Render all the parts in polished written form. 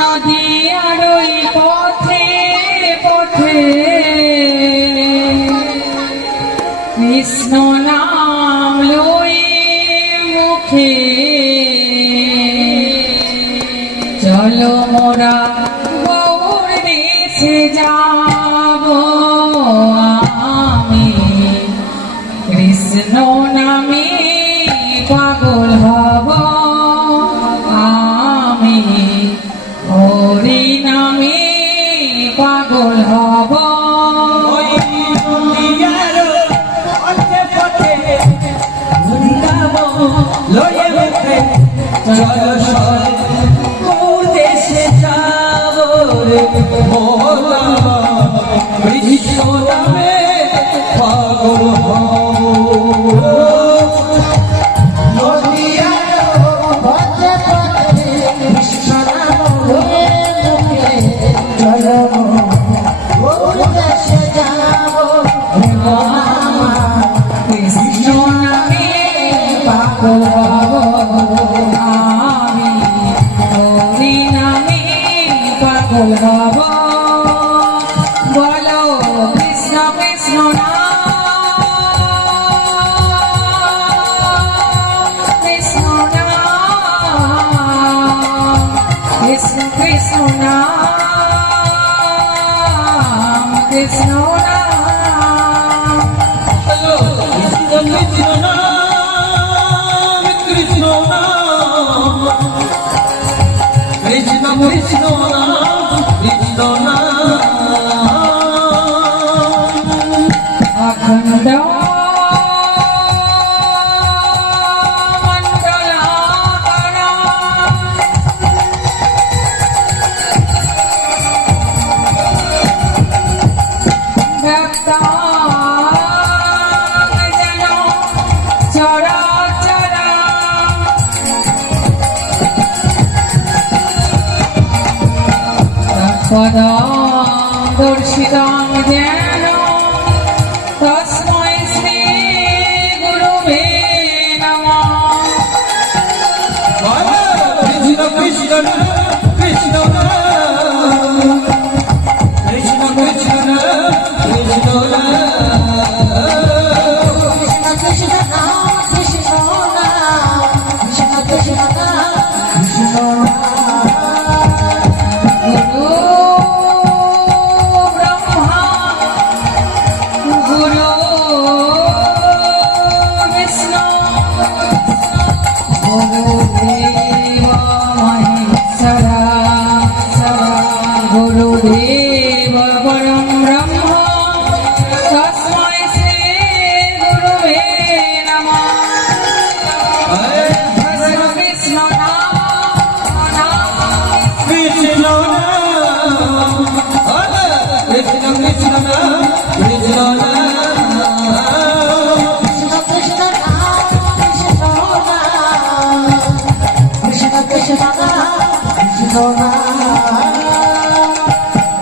নদী আর ওই পথে পথে কৃষ্ণ নাম লই মুখে চলো মোরা গৌর দেশে যাব আমি কৃষ্ণ নামে পাগল হব আমি হরি নামে পাগল হব দেশে যাব রে মোলা কৃষ্ণ নামে পাগল বলো কৃষ্ণ কৃষ্ণ কৃষ্ণ কৃষ্ণ কৃষ্ণ কৃষ্ণ কৃষ্ণ অখণ্ড দর্শিতাম যেন তস্मै শ্রী গুরুবে নমঃ কৃষ্ণ কৃষ্ণ কৃষ্ণ কৃষ্ণ কৃষ্ণ কৃষ্ণ गुरुदेव परं ब्रह्म तस्मै श्री गुरुवे नमः कृष्ण कृष्ण কৃষ্ণ কৃষ্ণ কৃষ্ণ কৃষ্ণ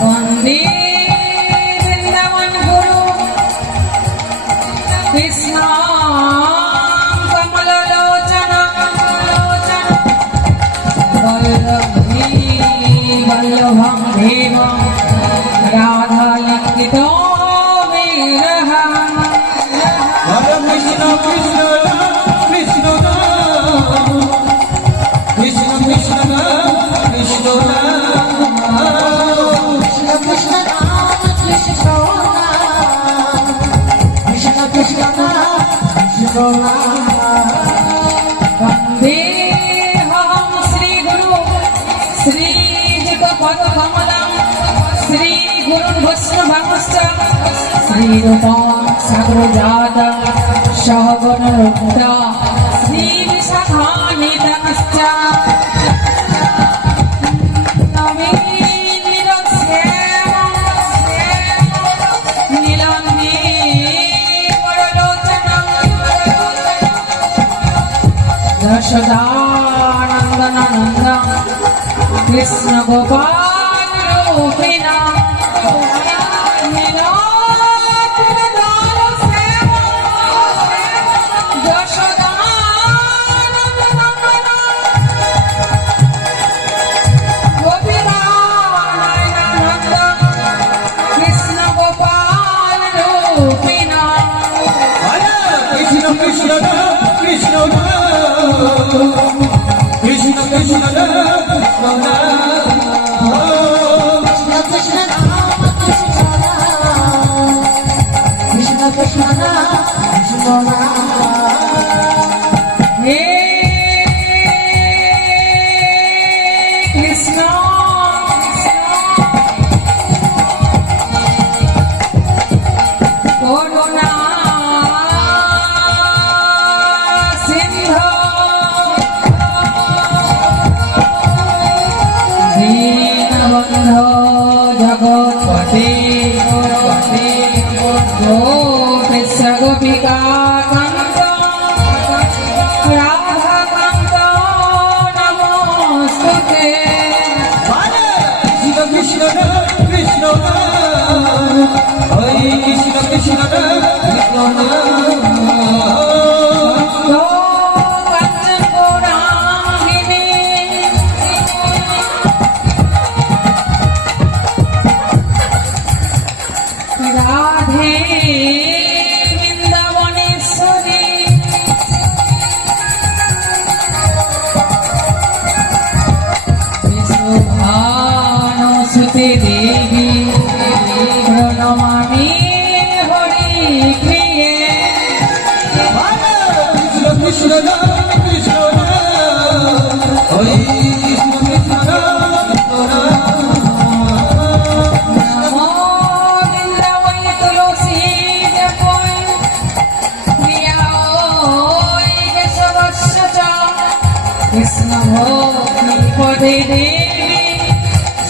वन्दे वृन्दावन गुरु कृष्ण कमललोचन वल्लभी वल्लभं देवं राधालङ्कितो विग्रहम् কৃষ্ণ কৃষ্ণ কৃষ্ণ কৃষ্ণ কৃষ্ণ কৃষ্ণ वन्देऽहं श्रीगुरु श्रीयुतपदकमलं श्रीगुरुन् वैष्णवंश्च श्रीरूपं सगरजातं सहगणरघुता श्रीविशाखान्वितमश्च यशोदानन्दनन्दन Krishna Gopal रूपिण Krishna Krishna Ram Krishna Ram Krishna Krishna Ram Krishna Ram হে কৃষ্ণ করুণা সিন্ধু দীনবন্ধু জগৎপতি গোপেশ গোপিকা কান্ত রাধা কান্ত নমস্তুতে কৃষ্ণ কৃষ্ণ কৃষ্ণ হরে কৃষ্ণ কৃষ্ণ কৃষ্ণ রাধে বৃন্দাবনেশ্বরী বিশ্বভানুসুতে দেবী প্রণমামি হরি প্রিয়ে কৃষ্ণ কৃষ্ণ কৃষ্ণ হরে কৃষ্ণ কৃষ্ণ নমো বৃন্দাবন তুলসী দেবৈ প্রিয়ায় কেশবস্য চ কৃষ্ণ ভক্তি পদে দেবী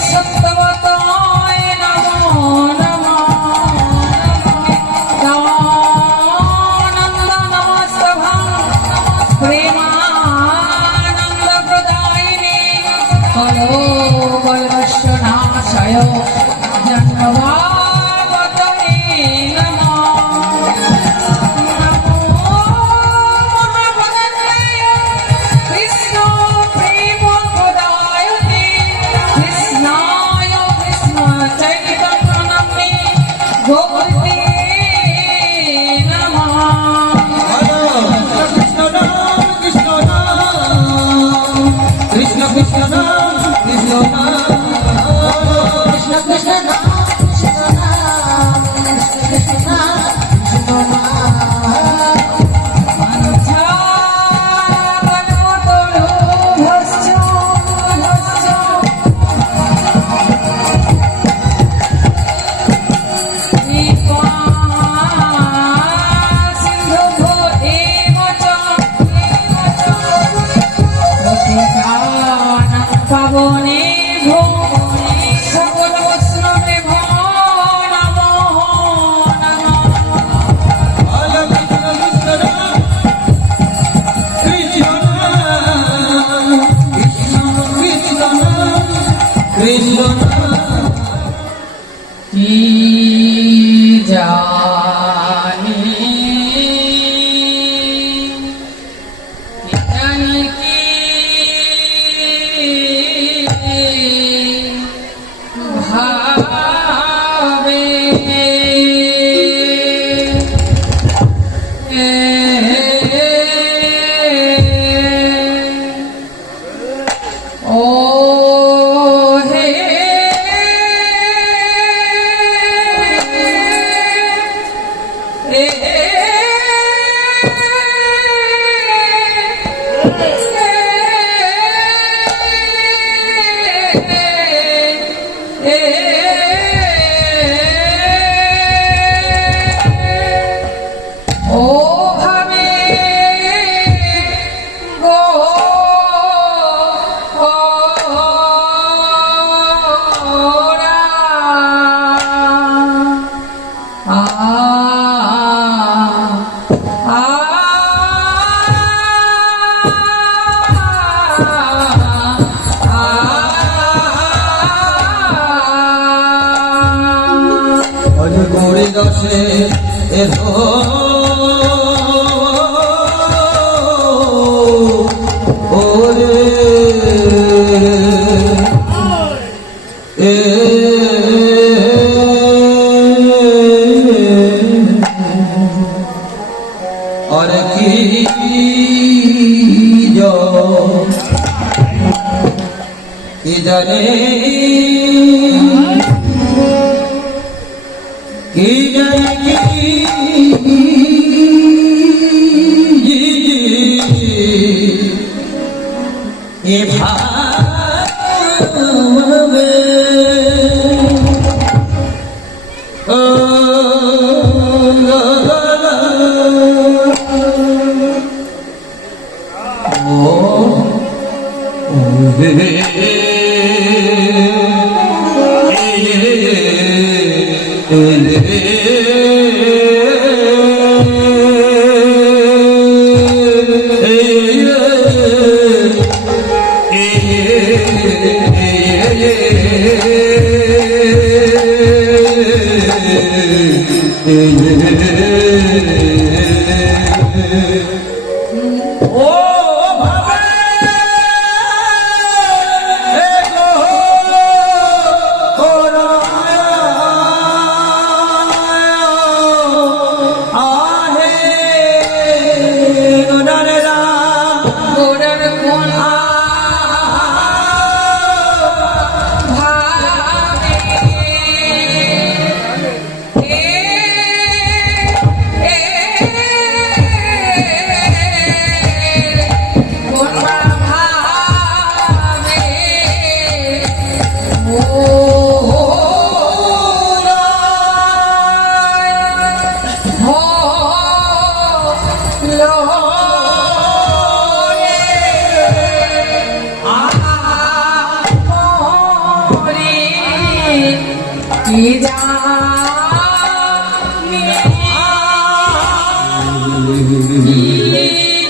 সত্যবতায় নমো নমো নন্দ নমস্তভং প্রেমানন্দ প্রদায়িনী কলো বলবশ্বনাশয় জন্মভাগতমে নমো নমো মহাভগবতায় কৃষ্ণ প্রেম প্রদায়তে কৃষ্ণায় কৃষ্ণ চৈতন্য নামে গোপতে নমঃ Krishna Krishna Krishna Krishna Krishna Krishna Krishna Ram Krishna Ram Krishna Krishna Ram পাবনে সকল বৈষ্ণবে নমো নমো কি জানি কি জানি কি ভাবে ও হে ও ভাবে গো ওরা আ আ করে দশে এলো ওরে এ আর কি জানে কি জানে এ ভাবে ও গোড়ার কোন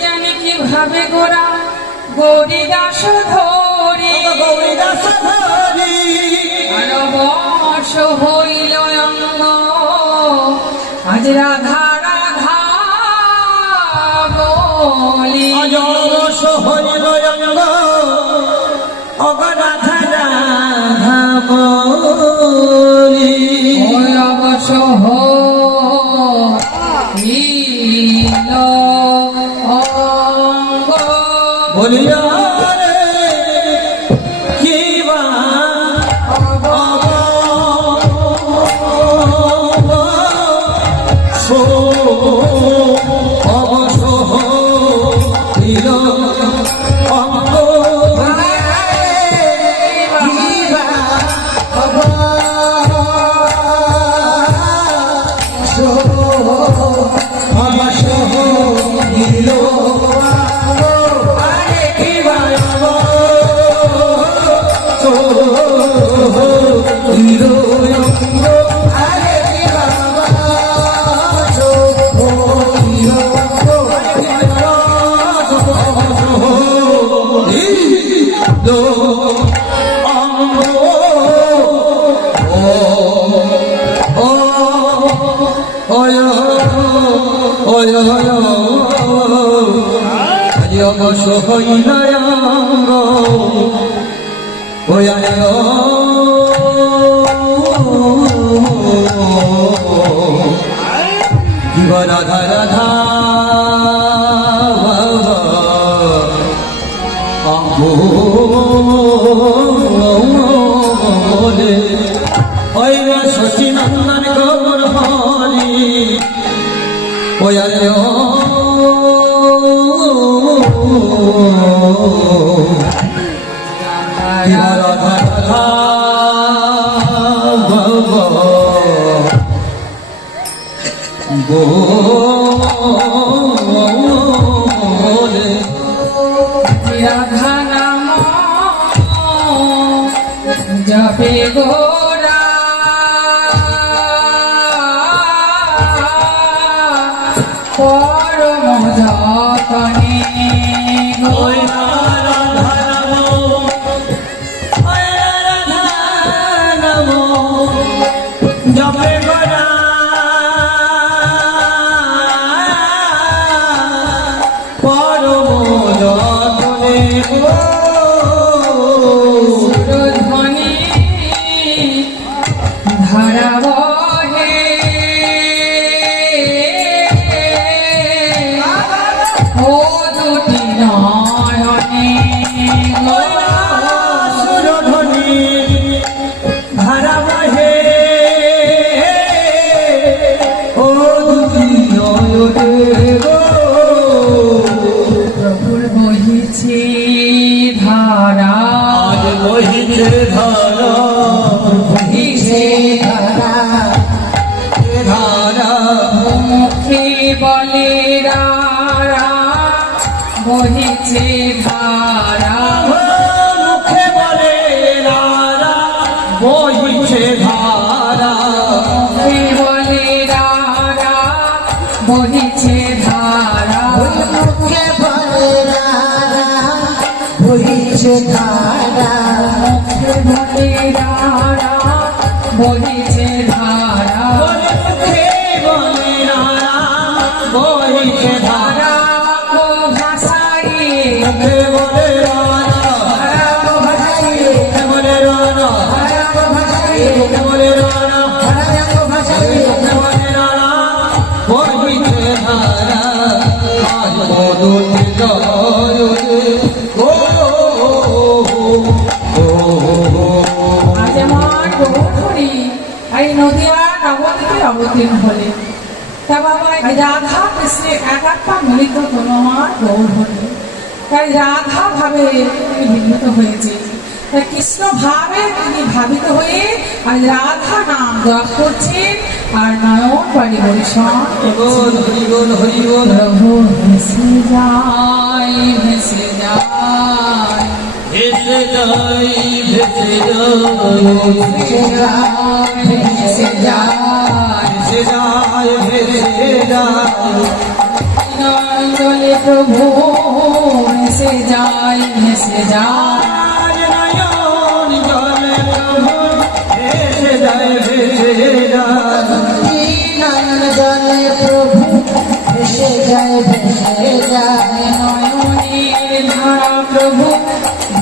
জানি কিভাবে গোরা গৌরীদাস ধরি আর বর্ষ হইল অঙ্গ আজ রাধা রাধা বলি অজরস হইল অঙ্গ অগরাধা রাধা বলি অবশ হইল অঙ্গ বলিয়া রে কি বা অবশ হইল অঙ্গ অবশ হইল অঙ্গ রাধা রাধা ওই সচিনন্দন গৌর হরি ওই রাধা রাধা বলে রাধা নাম জপে গোরা পরম যতনে গোরা জপে গোরা পরম যতনে সুরধ্বনি ধারা বহে ও দুটি নয়নে ধারা মুখে বলে রারা বহিছে ধারা মুখে বলে রারা বইছে ধারা মুখে বলে রারা বহিছে ধারা মুখে বলে রারা বহিছে ধারা মুখে বলে রারা বহিছে ধারা বলে মুখে বলে রারা বইছে ধারা ধারা ও ভাষায় মুখে বলে রারা ধারা ও ভাষায় মুখে বলে রারা ধারা ও ভাষায় মুখে বলে রারা ধারা ও ভাষায় মুখে বলে রারা বইছে ধারা আজ মধুতে জয় ও আজ আমার গৌরী এই নদিয়া নবদ্বীপে অবতীর্ণ হলে তা বাবা এই রাধা কৃষ্ণের এক এক পা মিলিত কোনো আমার গৌর হলে তাই রাধা ভাবে তিনি বিঘ্নিত হয়েছে তাই কৃষ্ণ ভাবে তিনি ভাবিত হয়ে আর রাধা নাম জপ করছেন আর নয়ন বাড়ি বৈষণ হরিবোল হরিবোল হরিবোল প্রভু ভেসে যায় ভেসে যায় ভেসে যাই ভেসে ভেসে যায় ভেসে যায় ভেসে যায় ভেসে যায় জলে প্রভু ভেসে যায় ভেসে যায় নয়ন জলে প্রভু ভেসে যায় ভেসে যায় নয়ন জলে প্রভু ভেসে যায় ভেসে যায় নয়নের ধারা প্রভু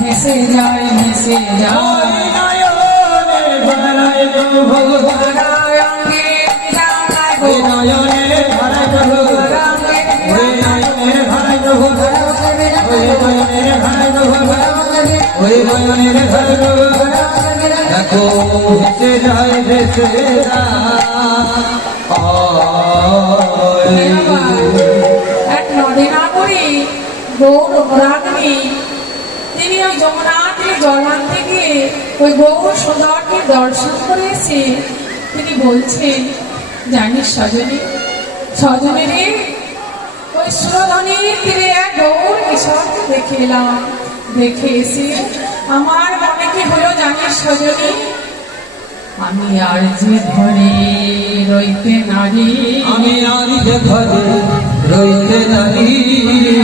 ভেসে যায় ভেসে যায় নয়নে ধারায় প্রভু ধারাঙ্গে জানায় গো নয়নে ধারায় প্রভু ধারাঙ্গে ওই নয়নের ধারায় প্রভু ওই নয়নের ধারায় প্রভু ওই নয়নের ধারায় প্রভু দেখো ভেসে যায় ভেসে এক নদী নাগরী গৌর রাগনী তিনি ওই যমুনা তীরে জল আনতে গিয়ে ওই গৌর সুন্দরকে দর্শন করে এসে তিনি বলছেন জানিস সজনী সজনী রে ওই সুরধনীর তীরে এক গৌর কিশোরকে দেখে এলাম দেখে এসে আমার মনে কি হলো জানিস সজনী আমি আর যে ধরে রইতে নারী আমি আর যে ঘরে রইতে নারী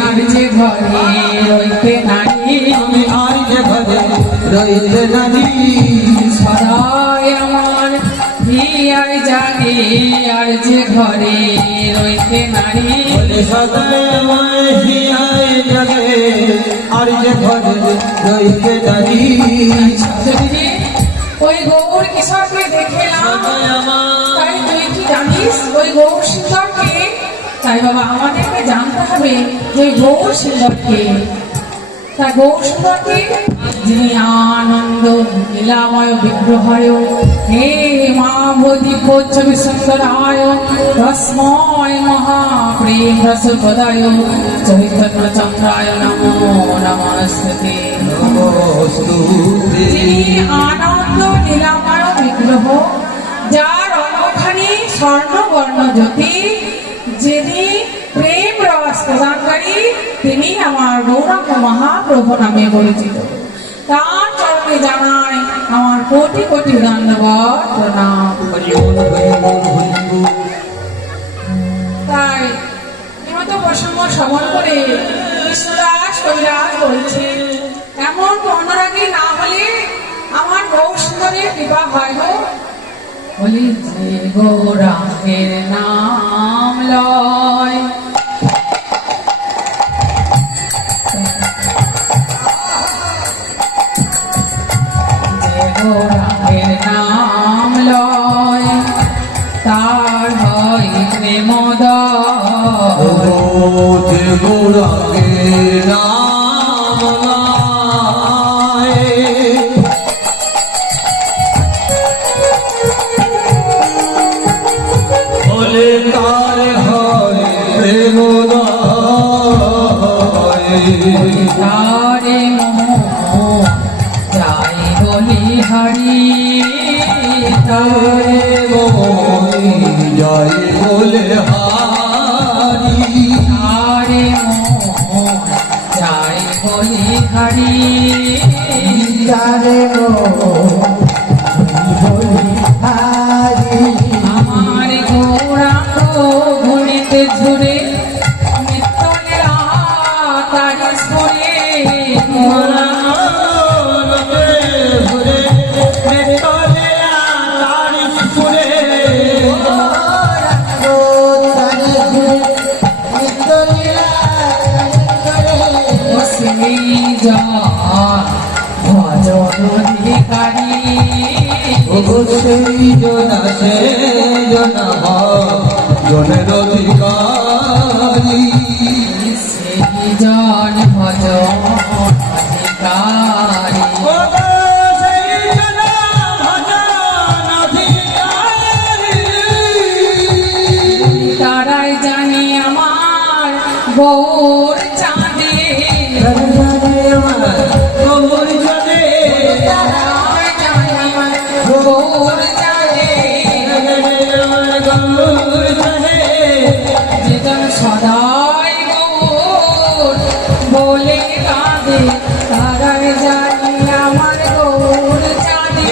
আর যে ঘরে রইতে নারী আমি আর যে ঘরে রইতে নারী সদাই আমার হিয়ার জাগে আর যে ঘরে রইতে নারী বলে সদায় আমায় হিয়ায় জাগে আর যে ঘরে রইতে নারী সজনী ওই গৌর কিশোরকে দেখলাম সদায় আমার তাই তুই কি জানিস ওই গৌর সুন্দরকে তাই বাবা আমাদেরকে জানতে হবে যে গৌর সুন্দরকে তা গৌর সুন্দরকে যিনি আনন্দ লীলাময় বিগ্রহায় হে মা বোধিপোচ্ছবি সুন্দরায় রসময় মহাপ্রেম রসপদায় চৈতন্য চন্দ্রায় নমো নমস্তে নমস্তুতে যিনি আনন্দ লীলাময় বিগ্রহ যার অনখানি স্বর্ণবর্ণ জ্যোতি যিনি প্রেম রস প্রদানকারী তিনি আমার গৌরাঙ্গ মহাপ্রভু নামে পরিচিত তার চরণে জানাই আমার কোটি কোটি ধন্যবাদ প্রণাম হরিবোল হরিবোল হরিবোল তাই নিহত প্রসঙ্গ শ্রবণ করে কৃষ্ণদাস কবিরাজ বলছে এমন অনুরাগী না হলে আমার গৌর সুন্দরের কৃপা হয় গো বলি যে গৌরাঙ্গের নাম লয় যে গৌরাঙ্গের নাম লয় তার হয় প্রেমদয় যে গৌরাঙ্গে নাম লয় বলে তার হয় প্রেমদয় তারে মোহ যাই বলি হরি তারে জয় বলে হারি আরে মোহন যাই বলি হারি তারে বলি হারি আমার গৌরাঙ্গ ঘুরিতে ঝুরে নিত্যলীলা তারি স্মরে ভজন অধিকারী সেই জনা সে জনা জনের অধিকারী সেই জন ভজন অধিকারী তারাই জানি আমার গৌর চাঁদে তারাই জানি আমার গৌর চাঁদে যেজন সদাই গৌর বলে কাঁদে তারাই জানি আমার গৌর চাঁদে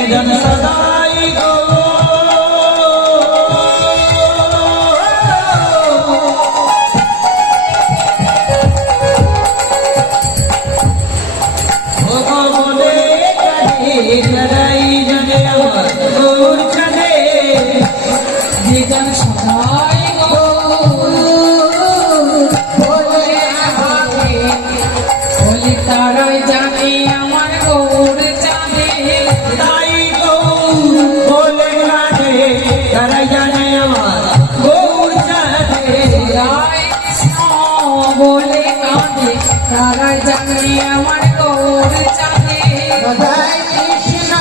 যেজন সদাই গৌর বলে কাঁদে বলে তারাই জানি আমার গৌর চাঁদে রায় কৃষ্ণ বলে কাঁদে তারাই জানি আমার গৌর চাঁদে কৃষ্ণ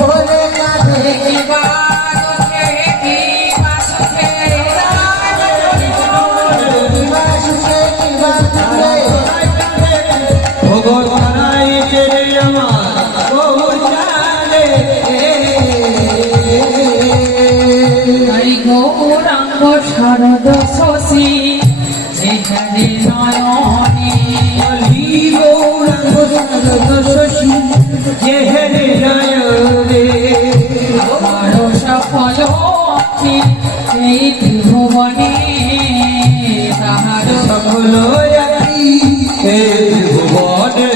বলে কাঁদে বাসুকে কি বাসুকে বাসুকে বাসুকে তাই গৌরাঙ্গ শারদ শশী যেখানে নয়নে আরো সফল অক্ষী এই ত্রিভুবনে তাহার সকল ভুবনে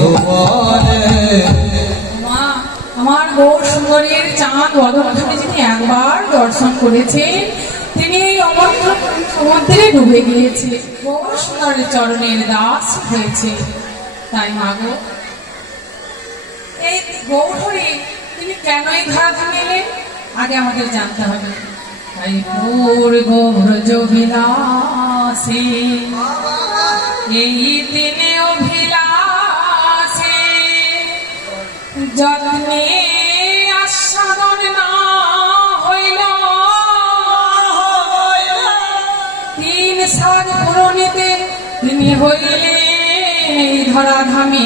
ভুবনে মা আমার গৌর সুন্দরীর চাঁদ বদনখানে যিনি একবার দর্শন করেছেন তিনি এই অমর্ত্য সমুদ্রে ডুবে গিয়েছে গৌর সুন্দরের চরণের দাস হয়েছে তাই মাগো এই গৌরী তিনি কেন এই ধারা এলেন আগে আমাদের জানতে হবে তাই গৌর গৌরজ বিলাসী এই দিনে অভিলাষে যত্নে আস্বাদন না হইল তিন সাত পূরণীতে তিনি হইলে ধরাধামে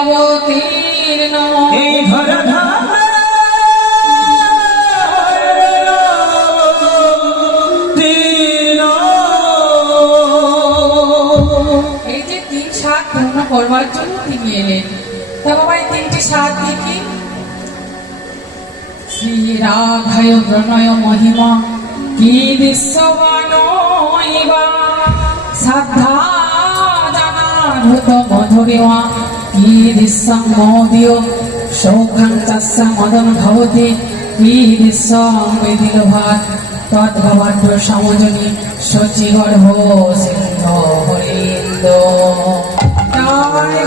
অবতীর্ণ এই যে তিন সাত পূর্ণ করবার জন্য তিনি এলেন তা বাবা এই তিনটি সাত দেখি শ্রী রাধায় প্রণয় মহিমা কি বিশ্ববানইবা শ্রদ্ধা জানাধুত মধুরিমা কি দৃশ্যং মোদীয় সৌখ্যাং চাস্য মদন ভবতি কি দৃশ্যং বেদিল ভাত তদ্ভবাদ্র সমজনী শচীগর্ভ সিংহ হরিন্দ জয়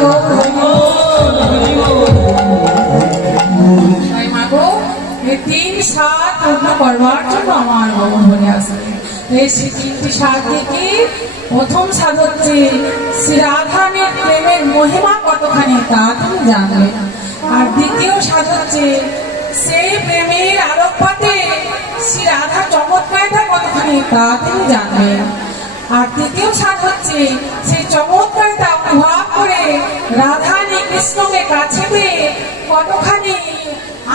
তাই মাগো এই তিন সাত পূর্ণ করবার জন্য আমার মন বলে আসবে এই তিনটি সাত থেকে প্রথম সাত হচ্ছে শ্রী রাধানের প্রেমের মহিমা কতখানি তা তুমি জানবে আর দ্বিতীয় সাত হচ্ছে সেই প্রেমের আলোকপাতে শ্রী রাধা চমৎকারিতা কতখানি তা তুমি জানবে আর তৃতীয় সাত হচ্ছে সেই চমৎকারিতা অনুভব করে রাধানী কৃষ্ণকে কাছে পেয়ে কতখানি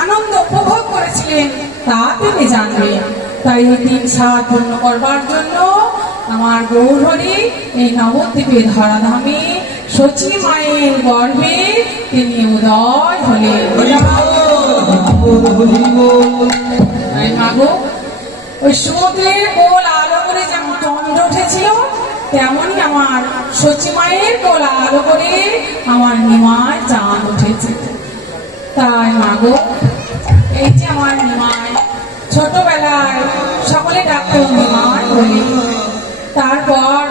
আনন্দ উপভোগ করেছিলেন তা তিনি জানবেন। তাই এই 3 সাত পূর্ণ করবার জন্য আমার গৌরহরি এই নবদ্বীপে ধরাধামে শচী মায়ের গর্ভে তিনি উদয় হলেন। তাই মাগো ওই সমুদ্রের কোল আলো করে যেমন চন্দ্র উঠেছিল, তেমনই আমার শচী মায়ের কোল আলো করে আমার নিমায় চাঁদ উঠেছে। তাই মাগো এই যে আমার নিমায়, ছোটবেলায় সকলে ডাকতো নিমায় বলে, তারপর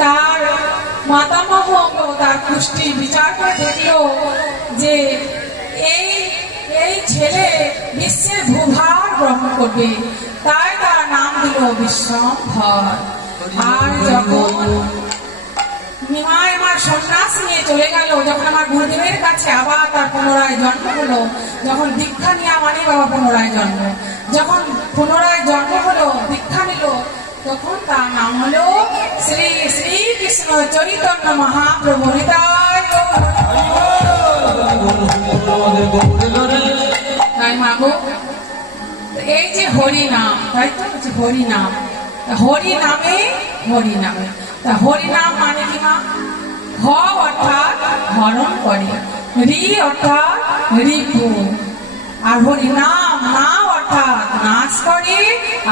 তার মাতামহ তার কুষ্টি বিচার করে দেখলো যে এই ছেলে বিশ্বের ভূভার গ্রহণ করবে, তাই তার নাম দিল বিশ্বম্ভর। আর যখন নিমাই আমার সন্ন্যাস নিয়ে চলে গেল, যখন আমার গুরুদেবের কাছে আবার তার পুনরায় জন্ম হলো, যখন দীক্ষা নিয়ে মানে বাবা পুনরায় জন্ম, যখন পুনরায় জন্ম হলো দীক্ষা নিল, তখন তার নাম হলো শ্রী শ্রী কৃষ্ণ চৈতন্য মহাপ্রভু। তাই মাগো এই যে হরি নাম, তাই তো হচ্ছে হরি নাম, হরি নামে হরি নামে। তা হরি নাম মানে কি মা? হ অর্থাৎ হরণ করে, রি অর্থাৎ রিপু, আর হরি নাম না অর্থাৎ নাশ করে,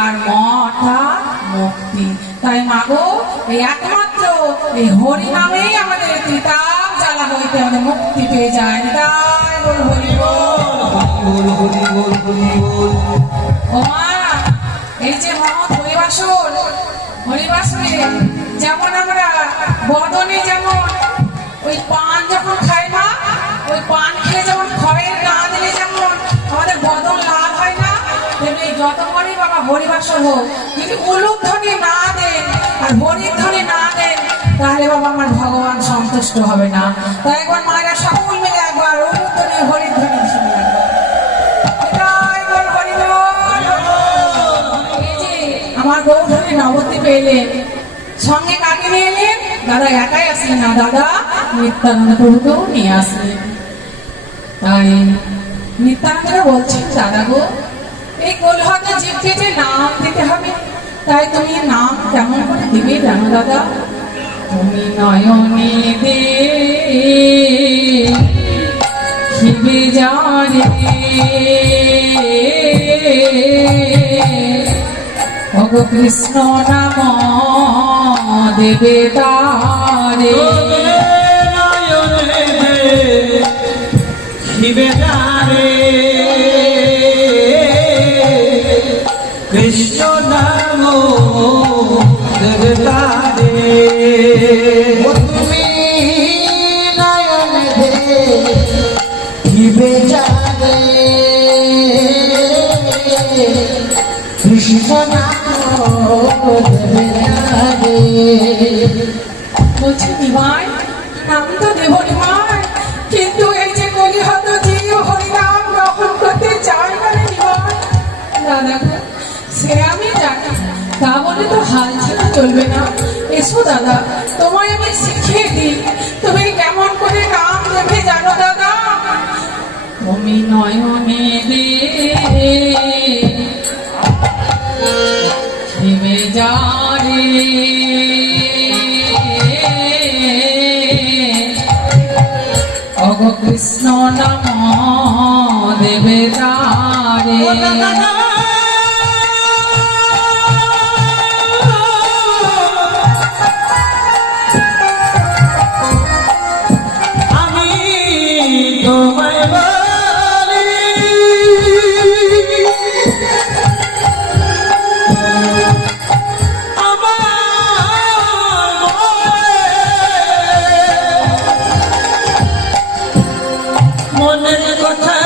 আর ম অর্থাৎ মুক্তি। তাই মাগো এই একমাত্র এই হরি নামেই আমাদের ত্রিতাপ জ্বালা হইতে আমাদের মুক্তি পেয়ে যায়। তাই বল হরি বল হরি বল হরি বল। ও মা এই যে মহৎ হরিবাসর, হরিবাসরে যেমন আমরা বদনে যেমন ওই পান যখন খাই না, ওই পান খেলে যেমন খয়ের না দিলে যেমন আমাদের বদন লাল হয় না, তেমনি যত করে বাবা হরিবাসর হোক, যদি উলুক ধ্বনি না দেন আর হরির ধ্বনি না দেন, তাহলে বাবা আমার ভগবান সন্তুষ্ট হবে না। তাই একবার মায়েরা সকল মিলে একবার উলুক ধ্বনি হরির ধ্বনি শুনে আমার গৌরহরি নবদ্বীপে এলেন, সঙ্গে কাকে নিয়ে এলেন? দাদা একাই আসলেন না, দাদা নিত্যানন্দ প্রভুকেও নিয়ে আসলেন। তাই নিত্যানন্দ বলছেন, দাদা গো এই কলহত জীবকে যে নাম দিতে হবে, তাই তুমি নাম কেমন করে দিবে জানো দাদা? তুমি নয়নে দেখিবে যারে ভগ কৃষ্ণ নাম দেবে তারে, শিবে তারে কৃষ্ণ নাম দেবে তারে। তুমি নয়ন দেখিবে যারে কৃষ্ণ নাম দেবে তারে। বলছি নিমাই নাম তো দেব নিমাই, কিন্তু এই যে কলিহত জীব হরিনাম গ্রহণ করতে চায় না রে নিমাই। দাদা গো সে আমি জানি, তা বলে তো হাল ছেড়ে চলবে না। এসো দাদা তোমায় আমি শিখিয়ে দিই, তুমি কেমন করে নাম দেবে জানো দাদা? তুমি নয়নে দেখিবে যারে অগ কৃষ্ণ নাম দেবে তারে। আমি তোমায় বলি মনের কথা,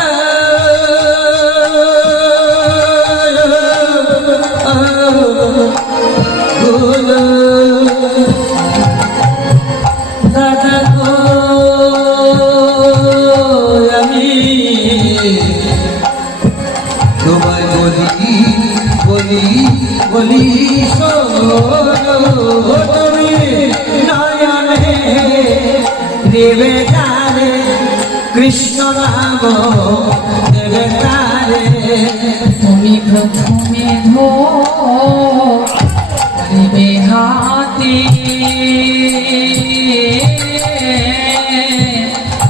দাদা গো আমি তোমায় বলি বলি বলি তুমি নয়নে দেবে তারে কৃষ্ণ নাম দেবে দেবে না রে তুমি প্রথমে ধরিবে হাতে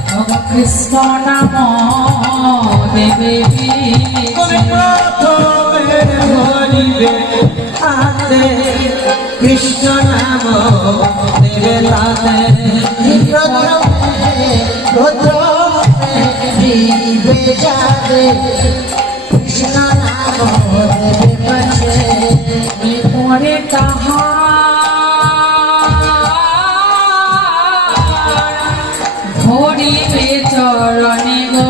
তব কৃষ্ণ নাম দেবে তুমি প্রথমে ধরিবে হাতে কৃষ্ণ নাম দেবে তাতে কৃষ্ণ নাম দেবে পছে পরে তাহার ধরিবে চরণে গো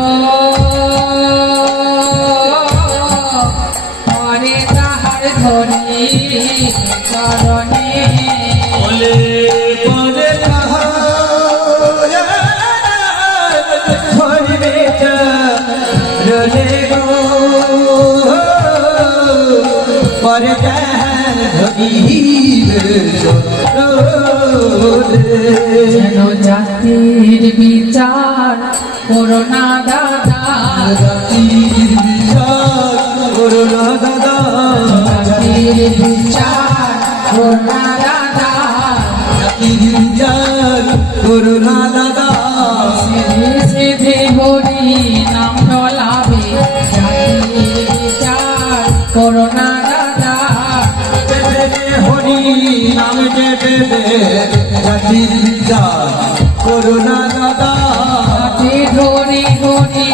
পরে তাহার ধরিবে চরণে বলে পরে ধরিবে চরণে গো পরে ধরিবে চরণে যেন জাতির বিচার করোনা দাদা জাতির বিচার করুণা দাদা জাতির বিচার করোনা দাদা জাতির বিচার করুণা দাদা সেধে সেধে হরি নাম ডলাবে জাতির বিচার করোনা দাদা হরি নাম দেবে জাতির বিচার করুণা দাদা হাতে ধরে হরি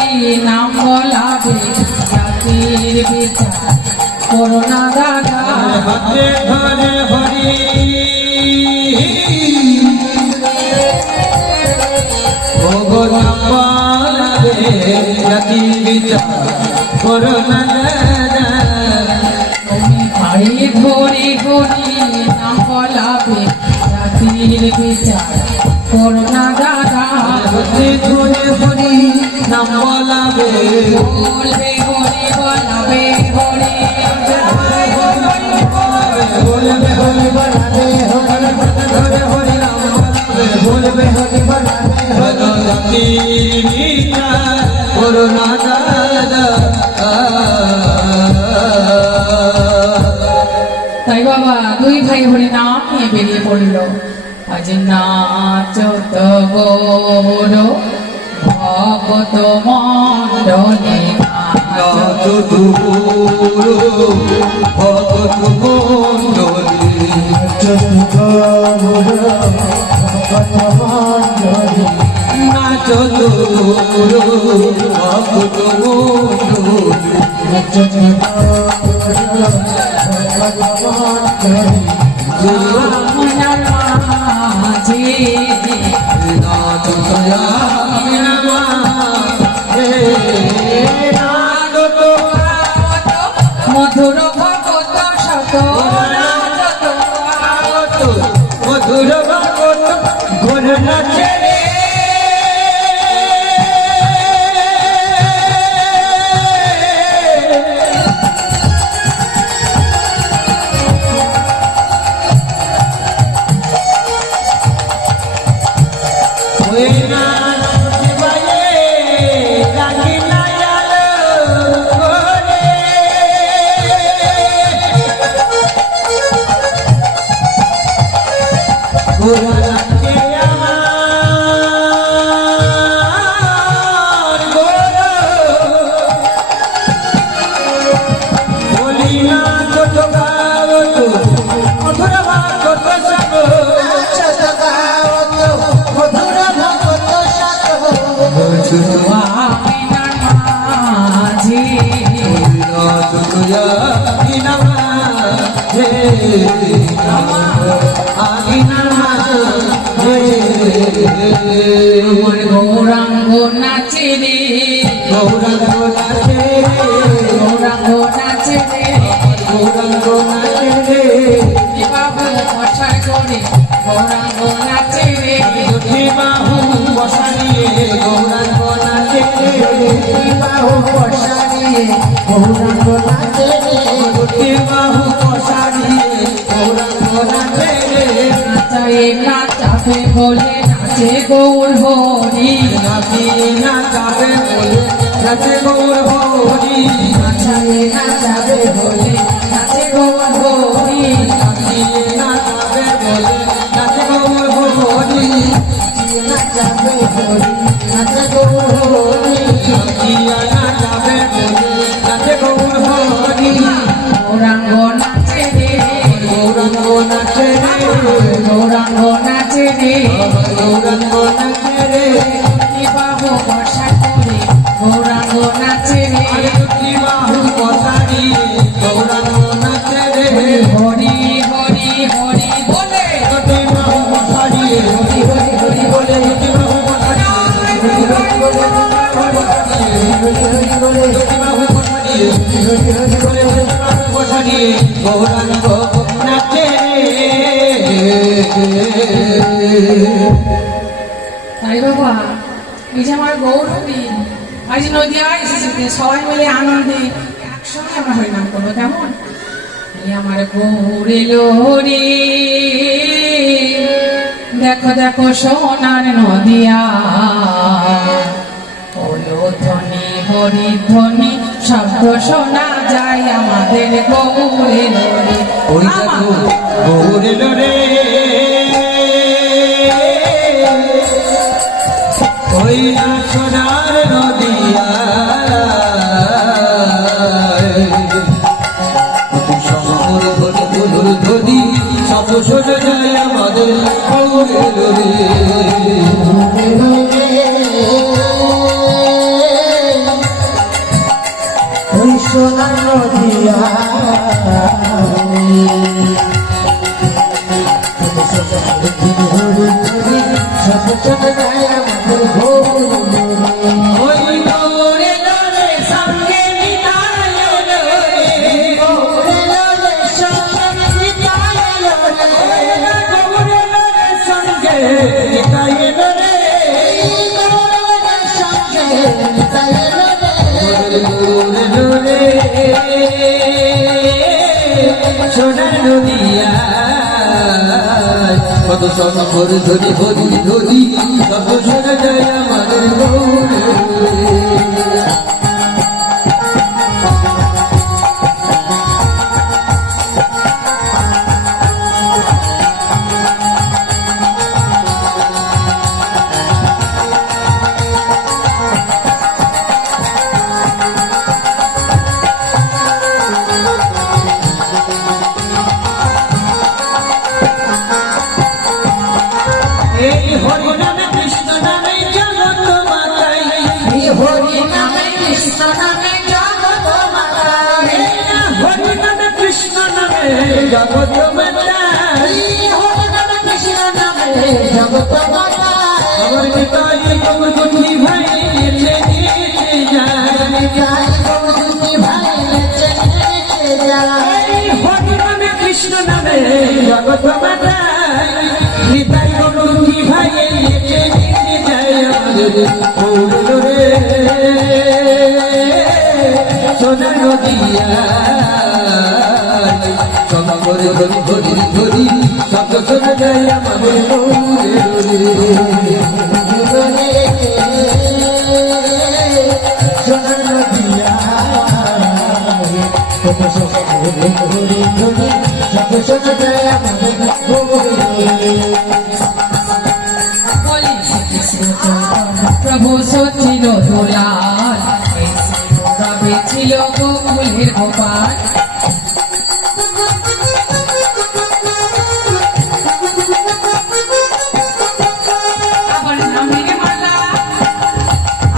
নাম বলাবে জাতির বিচার করোনা দাদা হাতে ধরে হরি জাতির বিচার করুণা দাদা তুমি পায়ে ধরে হরি নাম বলাবে জাতির বিচার করোনা দাদা হাতে ধরে হরি নাম বলাবে বলবে হরি বলাবে হরি বলবে হরি বলাবে ধরে হরি নাম বলাবে বলবে হরি বলাবে জাতির বিচার করুণা দাদা তাই বাবা দুই ভাই হরি নাম নিয়ে বেরিয়ে পড়ল আজ নাচত গৌর ভগত মন্ডলে নাচ ভগত মন্ডলী নাচ ভগত মন্ডলী আপনার মাঝে নাচ মধুর ভগত শত মধুর ভগত ঘোর নাচে আপনার মাঝে আমার গৌরাঙ্গ নাচে রে গৌরাঙ্গ নাচে রে বাবু মশাই করে গৌরাঙ্গ নাচে রে বাহু বসানিয়ে গৌরাঙ্গ নাচে বাহু বসানিয়ে গৌরাঙ্গ নাচে বাহু বসানিয়ে গৌরাঙ্গ নাচে নাচাবে নাচাবে বলে নাচ নাচে গৌর হরি নাচিয়ে নাচাবে বলে নাচে গৌর হরি নাচাবে নাচাবে বলে নাচে গৌর হরি নাচিয়ে নাচাবে বলে নাচে গৌর হরি নাচাবে হরি নাচে গৌর হরি নাচিয়ে নাচাবে বলে নাচে গৌর হরি গৌরাঙ্গ নাচে রে গৌরাঙ্গ নাচে রে গৌরাঙ্গ নাচে রে গৌরাঙ্গ নাচে রে বাবু বর্ষা করে গৌরাঙ্গ নাচে রে বাহু পথারি গৌরাঙ্গ নাচে রে হরি হরি হরি বলে বাহু পথারি হরি হরি হরি বলে বাহু পথারি বাহু পথারি গৌরাঙ্গ নাচে তাই বাবা এই যে আমার গৌরবী আজ নদিয়ায় এসেছে সবাই মিলে আনন্দে একসঙ্গে আমরা হরিনাম করবো কেমন এই আমার গৌরে লোরে দেখো দেখো সোনার নদিয়া ওলো ধ্বনি হরি ধ্বনি শব্দ শোনা যায় আমাদের গৌরে লোরে ওই দেখো গৌরে রে ওই না সোনার নদিয়া সমর ধরি ফুলুর ধরি সব সোজা যায় আমাদের গৌরে রে ওই সোনার নদিয়া সব চলে যায় আমাদের গৌর ওই গৌরে রে সঙ্গে নিতাই রে গৌরে রে সঙ্গে নিতাই রে সোনার নদিয়া কত সমর ধরি ধরি ধরি কত সোনা যায় আমাদের গৌরে এই হরি নামে কৃষ্ণ নামে জগৎ মাতাই হরি নামে কৃষ্ণ নামে জগৎ মাতায় হরি নামে কৃষ্ণ নামে জগৎ মাতাই জগত মাতা আমার নিতাই গৌর দুটি ভাই এসে নিয়ে যায় ভাই যায় হরি নামে কৃষ্ণ নামে জগৎ মাতাই নিতাই গৌর দুটি ভাই এসে নিয়ে যায় আমাদের গৌর রে সোনার নদিয়া সমর ধরি ধরি ধরি সব সোনা যায় আমাদের গৌর রে বলি শ্রীকৃষ্ণ প্রভু সচিল দোলাল রবে ছিল গোকুলের গোপাল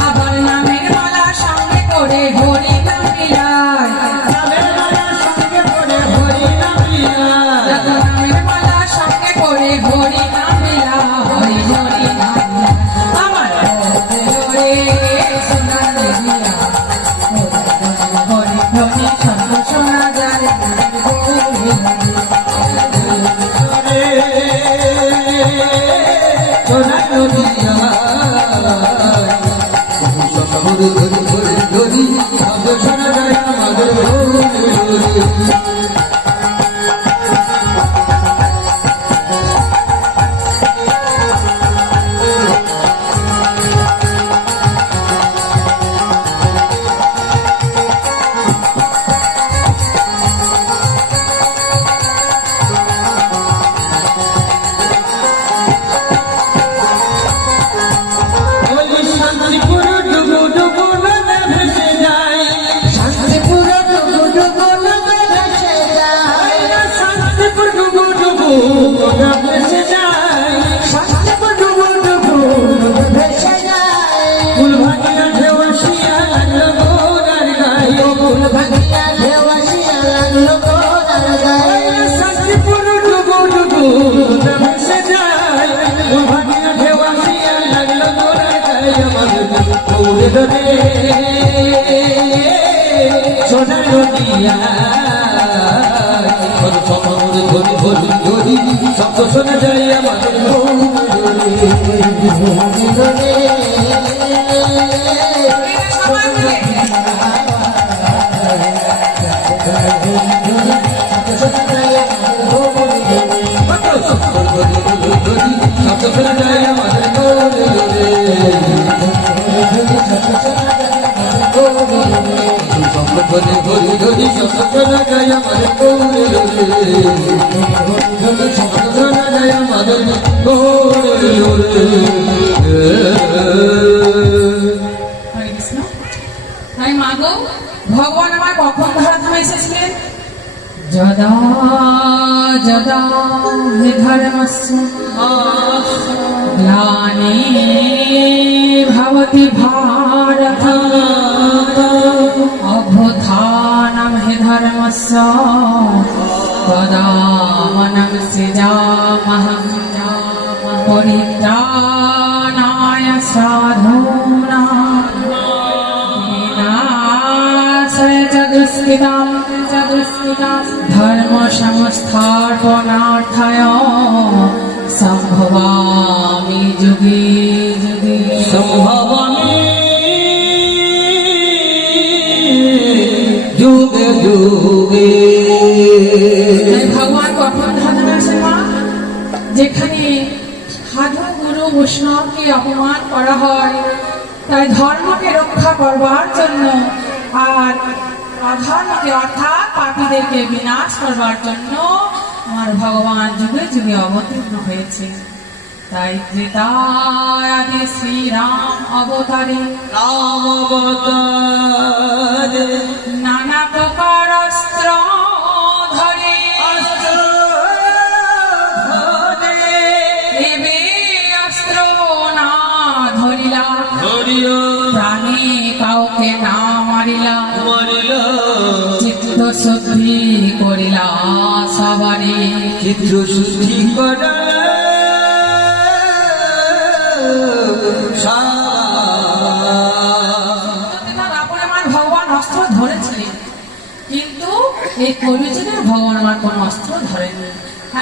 আবার নামের মালা সঙ্গে করে হরি নাম মিলায় নামের মালা সঙ্গে করে হরি নাম মিলায় হরি হরি নাম আমার রে সোনার নদিয়া হরি হরি শব্দ শোনা যায় সোনার নদিয়া সমর ধরি ধরি ধরি সব সোনা যায় আমাদের গৌর রে কুল ভাঙিয়া ঢেউ আসিয়া লাগলো গোড়ার গায়ে শান্তিপুর ডুবু ডুবু ভেসে যায় কুল ভাঙিয়া ঢেউ আসিয়া লাগলো গোড়ার গায়ে আমার গৌরে রে সোনার নদিয়া ধরি ধরি ধরি শব্দ শোনা যায় আমাদের সবাই মিলে শব্দ শোনা যায় আমাদের ধরি ধরি ধরি শব্দ শোনা যায় আমাদের শব্দ শোনা যায় আমাদের হরে কৃষ্ণ। তাই মা গো, ভগবান আমার কখন ধরাধামে এসেছিলেন? যদা যদা হি ধর্মস্য গ্লানির্ভবতি ভারত অভ্যুত্থাनं হি ধর্মস্য তদাত্মनं সৃজামহং পরিত্রাণায় সাধূনাং বিনাশায় চ দুষ্কৃতাং ধর্ম সংস্থাপনার্থায় সম্ভবামি যুগে যুগে। সম্ভবামি যুগে যুগে। তাই ভগবান কখন ধারণা আসে মা? যেখানে সাধু গুরু বৈষ্ণবকে অপমান করা হয়, তাই ধর্মকে রক্ষা করবার জন্য আর অধর্মকে অর্থাৎ পাপীদেরকে বিনাশ করবার জন্য আমার ভগবান যুগে যুগে অবতীর্ণ হয়েছে। তাই ত্রেতায়াদি শ্রীরাম অবতারে রাম অবতারে নানা প্রকার অস্ত্র ধরে এবে অস্ত্র না ধরিলা ধরিয়া প্রাণে কাউকে না মারিলা মারিলা চিত্ত শুদ্ধি করিলা সবারে চিত্র শুদ্ধি করা তারপরে আমার ভগবান অস্ত্র ধরেছিলেন, কিন্তু এই কলিযুগে ভগবান আমার কোন অস্ত্র ধরেনি,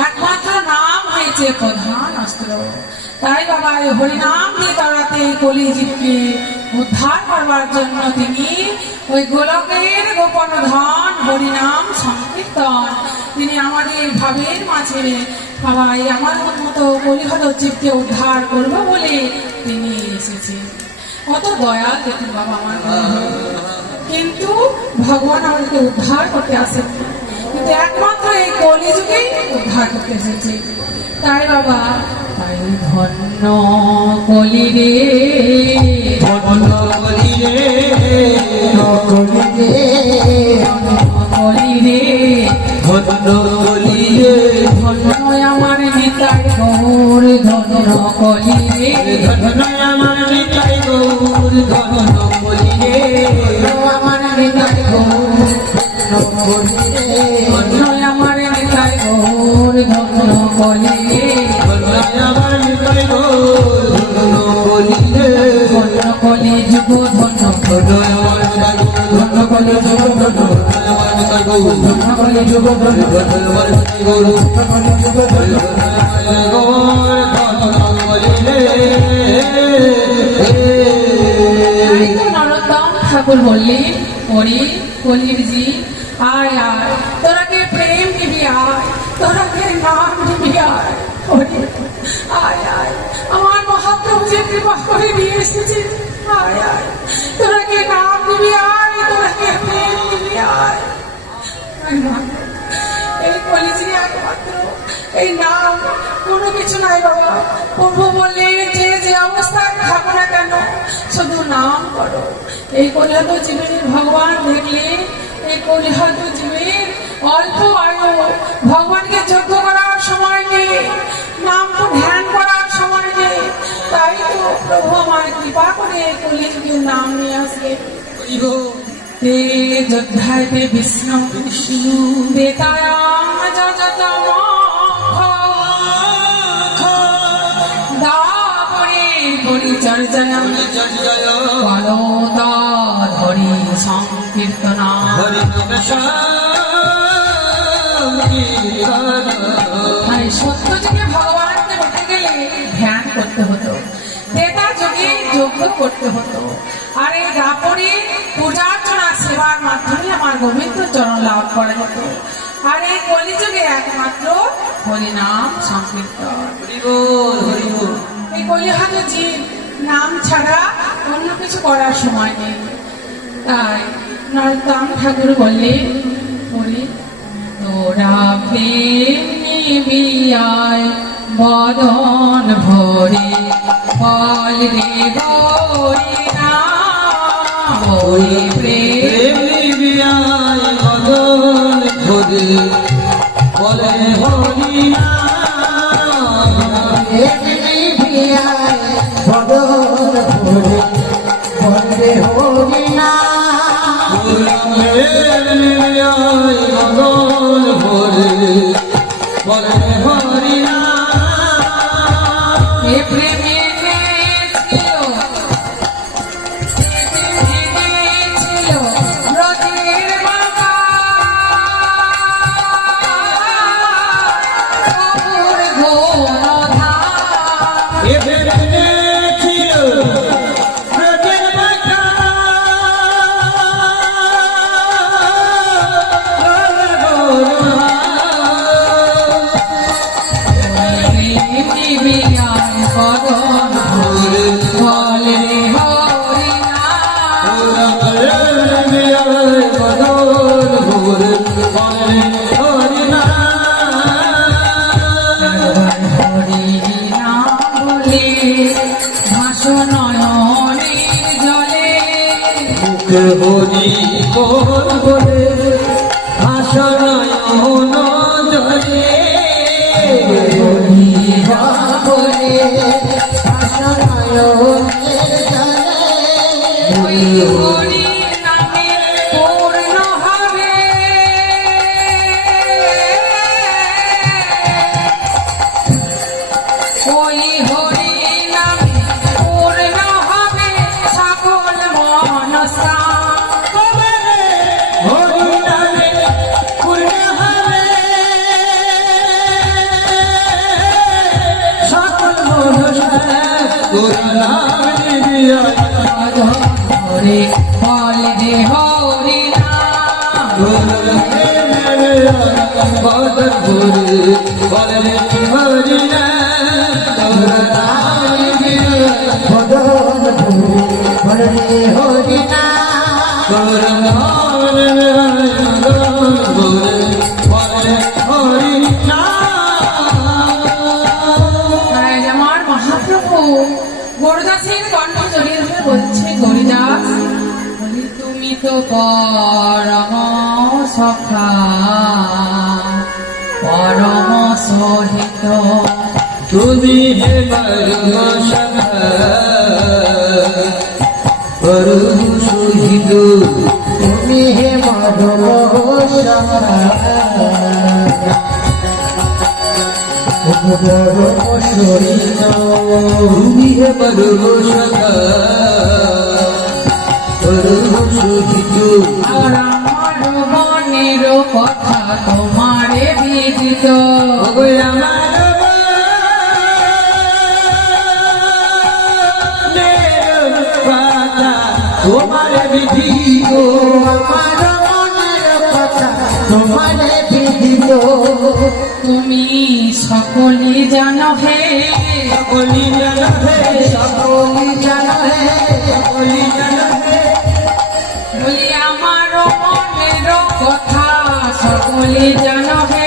একমাত্র নাম হয়েছে প্রধান অস্ত্র। তাই বাবা এই হরিনাম দিয়ে তাড়াতে এই কলিযুগকে উদ্ধার করবার জন্য তিনি ওই গোলকের গোপন ধন হরিনাম সংকীর্তন তিনি আমাদের ভাবের মাঝে বাবা এই আমার মতো কলিহত জীবকে উদ্ধার করবো বলে তিনি এসেছেন। কত দয়া দেখুন বাবা আমার মনে। কিন্তু ভগবান আমাদেরকে উদ্ধার করতে আসেন, কিন্তু একমাত্র এই কলিযুগেই উদ্ধার করতে এসেছে। তাই বাবা তাই ধন্য কলি রে ধন্য কলি রে কলি রে ধন্য কলি রে ধন্য আমার নিতাই গৌর ধন্য কলি রে ধন্য আমার নিতাই গৌর ধন্য কলি রে আমার নিতাই গৌর ধন্য আমার নিতাই গৌর ধন্য কলি রে ধন্য আমার নিতাই গৌর ধন্য কলি রে ধন্য কলি যুগ ধন্য ধন্য আমার নিতাই ধন্য কলি যুগ ধন্য আমার নিতাই গৌর ধন্য কলি যুগ ধন্য ধন্য আমার নিতাই গৌর ধন্য যুগ ধন্য গৌর ধন্য কলি রে তাই তো নরোত্তম ঠাকুর বললেন, হরি কলির জি আয় আয় তোরাকে প্রেম নিবি আয়, তোরাকে নাম নিবি আয়, হরি আয় আয় আমার মহাপ্রভু যে কৃপা করে নিয়ে এসেছে, আয় আয় তোরাকে নাম নিবি আয়, তোরাকে প্রেম নিবি আয়। আয় মা, এই কলিজি একমাত্র এই নাম, কোনো কিছু নাই বাবা। প্রভু বললে যে যে অবস্থায় থাকো না কেন শুধু নাম করো। এই কলিহত জীবনের ভগবান দেখলে এই কলিহত জীবের অল্প আয়ু, ভগবানকে যজ্ঞ করার সময় নেই, নাম ধ্যান করার সময় নেই। তাই তো প্রভু আমার কৃপা করে কলিযুগের নাম নিয়ে আসে। ते যোদ্ধায় তে বিষ্ণু বেতায়াম যজতম দাপরে পরিচর্যায়াম কলতা ধরি সংকীর্তনা তাই সত্য যুগে ভগবানকে হতে গেলে ধ্যান করতে হতো, ত্রেতা যুগে যজ্ঞ করতে হতো, আর এই দাপরে পূজার্চনা সেবার মাধ্যমে আমার গোবিন্দ চরণ লাভ করা যেত। আর এই কলিযুগে একমাত্র হরিনাম সংকীর্তন। এই কলিহাতে যে নাম ছাড়া অন্য কিছু করার সময় নেই। তাই নরোত্তম ঠাকুর বললেন, হরি তোরা প্রেম নিবিয়ায় বদন ভরে বল রে হরি নাম, ওই প্রেম নিবিয়ায় বদন ভরে বলে হরি নাম, এমনি ভিয়ায় বদন ভরে বন্দে হরি নাম। নিবিয়ায় বদন ভরে বলে হরি নাম, এ প্রেমে ছিল ব্রজের বাঁকা অপুর ঘোরধাম। এখানে ছিল ব্রজের বাঁকা হরি কোন বলে ভাষণয় জলে হরি বলে ভাষণয় ওই হরি নামে পূর্ণ হবে ওই হরি নামে পূর্ণ হবে সকল মনস্কাম। হরি নামে পূর্ণ হবে সকল মনস্কার, তোর নাম নিবিয়ায় হরে বল রে হরি নাম, বদন ভরে বলে হরি নাম, তোর নাম নিবিয়ায় বদন ভরে বন্দে হরি নাম। তোর নাম নিবিয়ায় বদন ভরে বলে হরি নাম। তাই আমার মহাপ্রভু গৌরদাসের কণ্ঠ জড়িয়ে ধরে বলছে, গৌরীদাস বলি তুমি তো পরম সখা পরম সহিত, তুমি হে পরম সখা পরম সহিত, তুমি হে মাধব তুমি হে পরম সখা পরম সহিত, আর আমার মনের কথা তোমারে বিদিত, ওগো আমার মনের কথা তোমার বিধিত, আমার মনের কথা তোমারে বিদিত। তুমি সকলে জানো হে, সকলি জানো হে, সকলি জানো হে, সকলি জানো হে, বলি আমার মনের কথা সকলে জানো হে,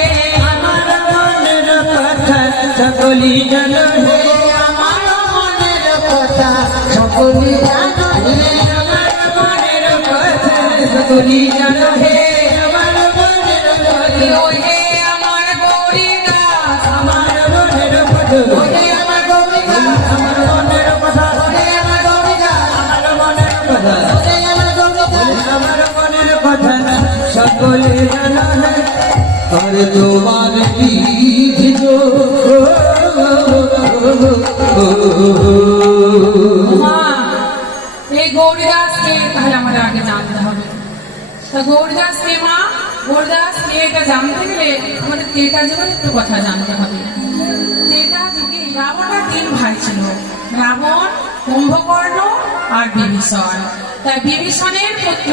আমার মনের কথা সকলি জানো হে, আমার মনের কথা সকলি জানো হে, আমার মনের কথা সকলি জানো হে, আমার মনের কথা, ওহে আমার গৌরীদাস, আমার মনের কথা, ওহে আমার গৌরিকা, আমার মনের কথা, ওহে আমার গৌরিকা, আমার মনের কথা, ওহে আমার গৌরিকা, আমার মনের সকলে জানা है और তোমার বিধ जो মা এই গৌরীদাসকে তাহলে আমাদের আগে জানতে হবে। তা গৌরীদাস কে মা? গৌরীদাস কে এটা জানতে গেলে আমাদের ত্রেতা যুগের একটু কথা জানতে হবে। ত্রেতা যুগে রাবণের 3 ভাই ছিল, রাবণ, কুম্ভকর্ণ আর বিভীষণ। তাই বিভীষণের পুত্র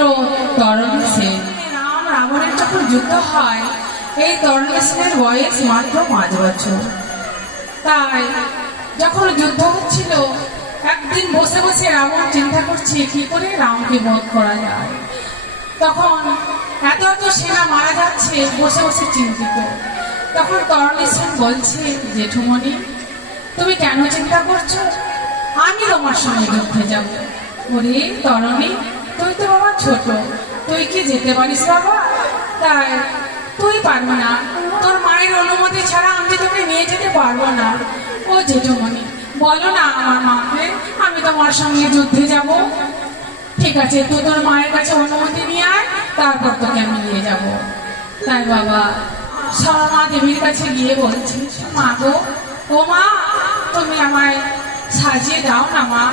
তরণী সেন। রাম রাবণের যখন যুদ্ধ হয়, এই তরণী সেনের বয়স মাত্র 5 বছর। তাই যখন যুদ্ধ হচ্ছিল, একদিন বসে বসে রাবণ চিন্তা করছে কি করে রামকে বধ করা যায়। তখন এত এত সেনা মারা যাচ্ছে, বসে বসে চিন্তিত। তখন তরণী সেন বলছে, জেঠুমণি তুমি কেন চিন্তা করছো? আমি তোমার সঙ্গে যুদ্ধে যাব। ওরে তরণী, তুই তো বাবা ছোট, তুই কি যেতে পারিস বাবা? তাই তুই পারবি না, তোর মায়ের অনুমতি ছাড়া আমি তোকে নিয়ে যেতে পারবো না। ও জেঠুমণি বলো না আমার মাকে, আমি তোমার সঙ্গে যুদ্ধে যাব। ঠিক আছে, তুই তোর মায়ের কাছে অনুমতি নিয়ে আয়, তারপর তোকে আমি নিয়ে যাব। তাই বাবা সরমা দেবীর কাছে গিয়ে বলছি, মা গো, ও মা তুমি আমায় সাজিয়ে দাও না মা,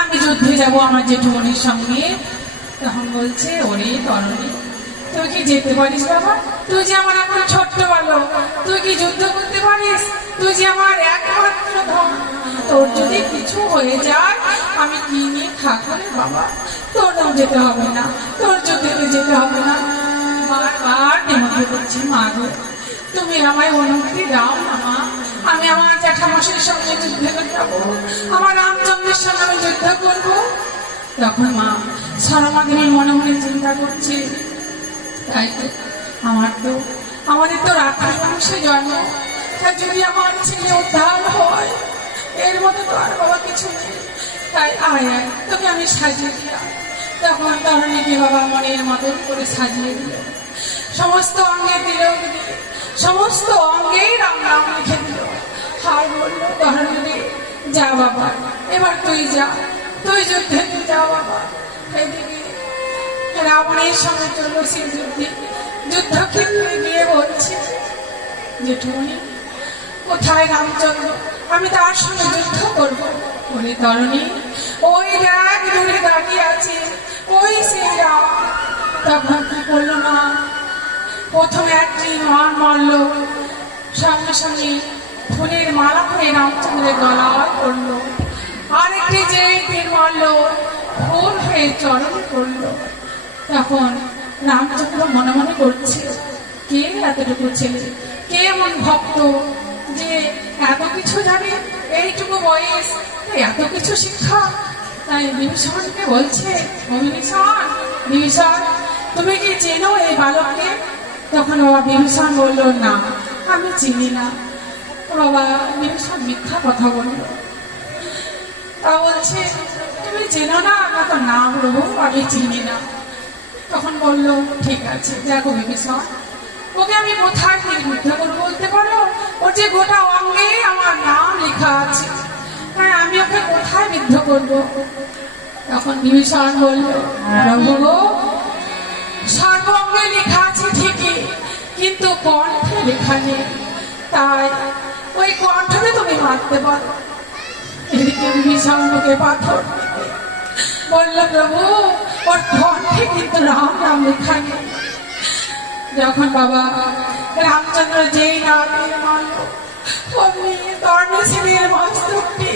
আমি যুদ্ধে যাব আমার জেঠুমণির সঙ্গে। তখন বলছে, ওরে তরণী তুই কি যেতে পারিস বাবা? তুই যে আমার এখন ছোট্ট বালক, তুই কি যুদ্ধ করতে পারিস? তুই যে আমার একমাত্র ধন, তোর যদি কিছু হয়ে যায় আমি কি নিয়ে খাবো রে বাবা? তোর যেতে হবে না, তোর যুদ্ধে যেতে হবে না। বারবার নিমন্ত্রণ করছি, মা গো তুমি আমায় অনুমতি দাও না মা, আমি আমার জ্যাঠামশাইয়ের সঙ্গে যুদ্ধে যাবো, আমার রামচন্দ্রের সঙ্গে আমি যুদ্ধ করবো। তখন মা সরমা দেবী মনে মনে চিন্তা করছে, তাই তো আমাদের তো রাখাল বংশে জন্ম, তাই যদি আমার ছেলে উদ্ধার হয়, এর মতো তো আর বাবা কিছু নেই। তাই আয় আয় তোকে আমি সাজিয়ে দিলাম। তখন তরণীকে বাবা মনের মতন করে সাজিয়ে দিল, সমস্ত অঙ্গে দিল, সমস্ত অঙ্গে রাম রাম লিখে দিল। আর বললো, তরণী যা বাবা, এবার তুই যা, তুই যুদ্ধে যা বাবা। এদিকে রাবণের সঙ্গে চললো সে যুদ্ধক্ষেত্রে গিয়ে বলছে, জেঠুমণি কোথায় রামচন্দ্র, আমি তার সঙ্গে যুদ্ধ করবো। বলে তরণী ওই দেখ দূরে দাঁড়িয়ে আছে, ওই সেই রাম। তখন কি করলো না, প্রথমে একটি মান মারল, সঙ্গে সঙ্গে ফুলের মালা করে রামচন্দ্রের গলায় পড়লো। আরেকটি যে তীর মারলো, ফুল হয়ে চরণ করলো। তখন রামচন্দ্র মনে মনে করছে, কে এতটুকু ছেলে, কে এমন ভক্ত যে এত কিছু জানে, এইটুকু বয়স এত কিছু শিক্ষা। তাই বিভীষণকে বলছে, বিভীষণ তুমি কি চেনো এই বালককে? তখন বাবা বিভীষণ বললো, না আমি চিনি না। বাবা বিভীষণ মিথ্যা কথা বললো। তা বলছে, তুমি চেনো না? তো নাম প্রভু আমি চিনি না। তখন বললো, ঠিক আছে দেখো বিভীষণ, ওকে আমি কোথায় যুদ্ধ করবো বলতে পারো? ওর যে গোটা অঙ্গে আমার নাম লেখা আছে, হ্যাঁ আমি ওকে কোথায় যুদ্ধ করবো? তখন বিভীষণ বললো, প্রভু সর্ব অঙ্গে লেখা আছে ঠিকই, কিন্তু কণ্ঠে লেখা নেই, তাই ওই কণ্ঠে তুমি মারতে পারো। এদিকে বিভীষণ ওকে পাথর বললো, প্রভু ওর কণ্ঠে কিন্তু রাম নাম লেখা নেই। যখন বাবা রামচন্দ্র যেই নাম মানল, অমনি তরণী সেনের মস্তকটি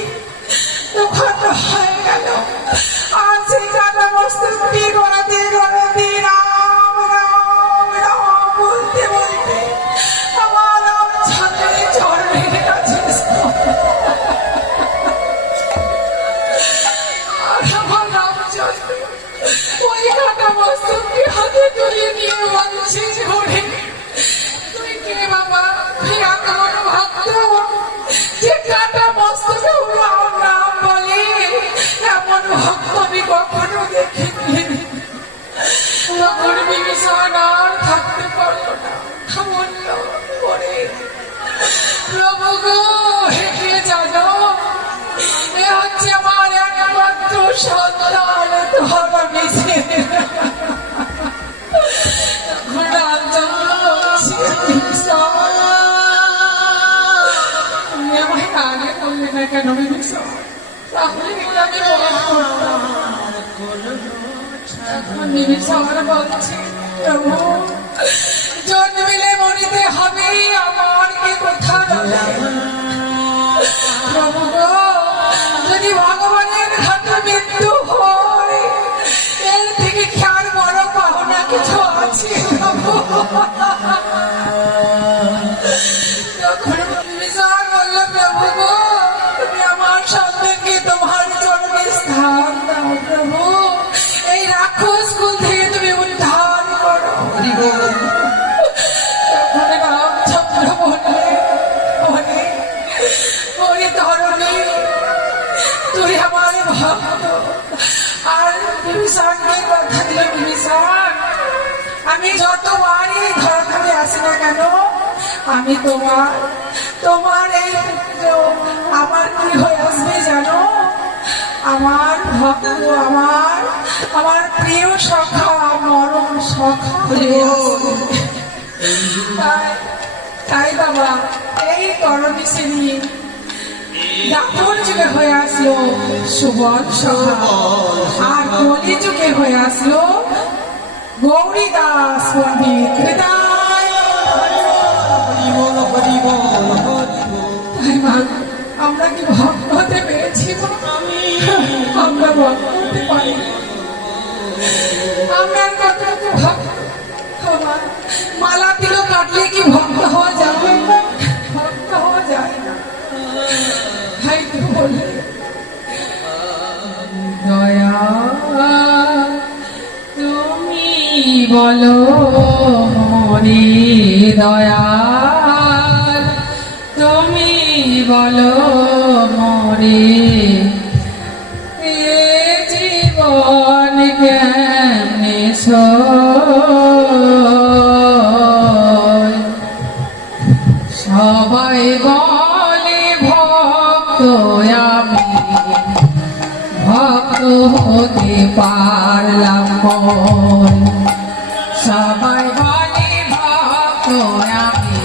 দুঃখত হয়ে গেল। আর সেই কাটা মস্তকটি গড়াতে গড়াতে রাম রাম রাম বলতে বলতে আমার রামচন্দ্রের চরণের কাছে ওই কাটা মস্তকটি হাতে তুলে নিয়ে বলছে, ওরে তুই কে বাবা? তুই এত বড় ভক্ত যে কাটা মস্তকে আমার নাম বলে, এমন ভক্ত আমি কখনো দেখিনি। তখন বিভীষণ আর থাকতে পারলো না, বলল, ওরে প্রভু গো, হেঁটে জানো এ হচ্ছে আমার একমাত্র সন্তান, ধরা গেছে। তখন কেন বিভীষণ? তাহলে কি আমি বরণ করতাম? এখন বিভীষণ বলছে, প্রভু জন্মিলে মরিতে হবে, আমার কি কোথা রবে? প্রভু গো, যদি ভগবানের হাতে মৃত্যু হয়, এর থেকে কি আর বড় পাওনা কিছু আছে? প্রভু তখন বিভীষণ বলল, প্রভু গো, তুমি আমার সন্তানকে তোমার চরণে স্থান দাও। প্রভু এই রাক্ষস কুল থেকে তুমি উদ্ধার করো। তখন রামচন্দ্র বললে, ওরে ধরণী, তুই আমার ভক্ত। আর বিভীষণকে কথা দিল, বিভীষণ আমি যতবারই ধরাধামে আসি না কেন, আমি তোমার এই পুত্র আমার কি হয়ে আসবে জানো? আমার ভক্ত, আমার প্রিয় সখা, মরম সখা হয়ে আসবে। তাই বাবা, এই তরণী শ্রেণী দাপর যুগে হয়ে আসলো সুবল সখা, আর কলি যুগে হয়ে আসলো গৌরী দাস পণ্ডিত। হৃদয় আমরা কি ভক্ত হতে পেরেছি? আমরা ভক্ত হতে পারি। আমরা কতটুকু ভক্ত? মালা দিল কাটলে কি ভক্ত হওয়া যাবে? ভক্ত হওয়া যায় না। ভাই তুই বললে দয়া তুমি বলো মরি, দয়াল তুমি বলো মরি, এ জীবন কেমনে সবাই বলে ভক্ত আমি, ভক্ত হতে পারলাম কই। সবাই বলে ভক্ত আমি,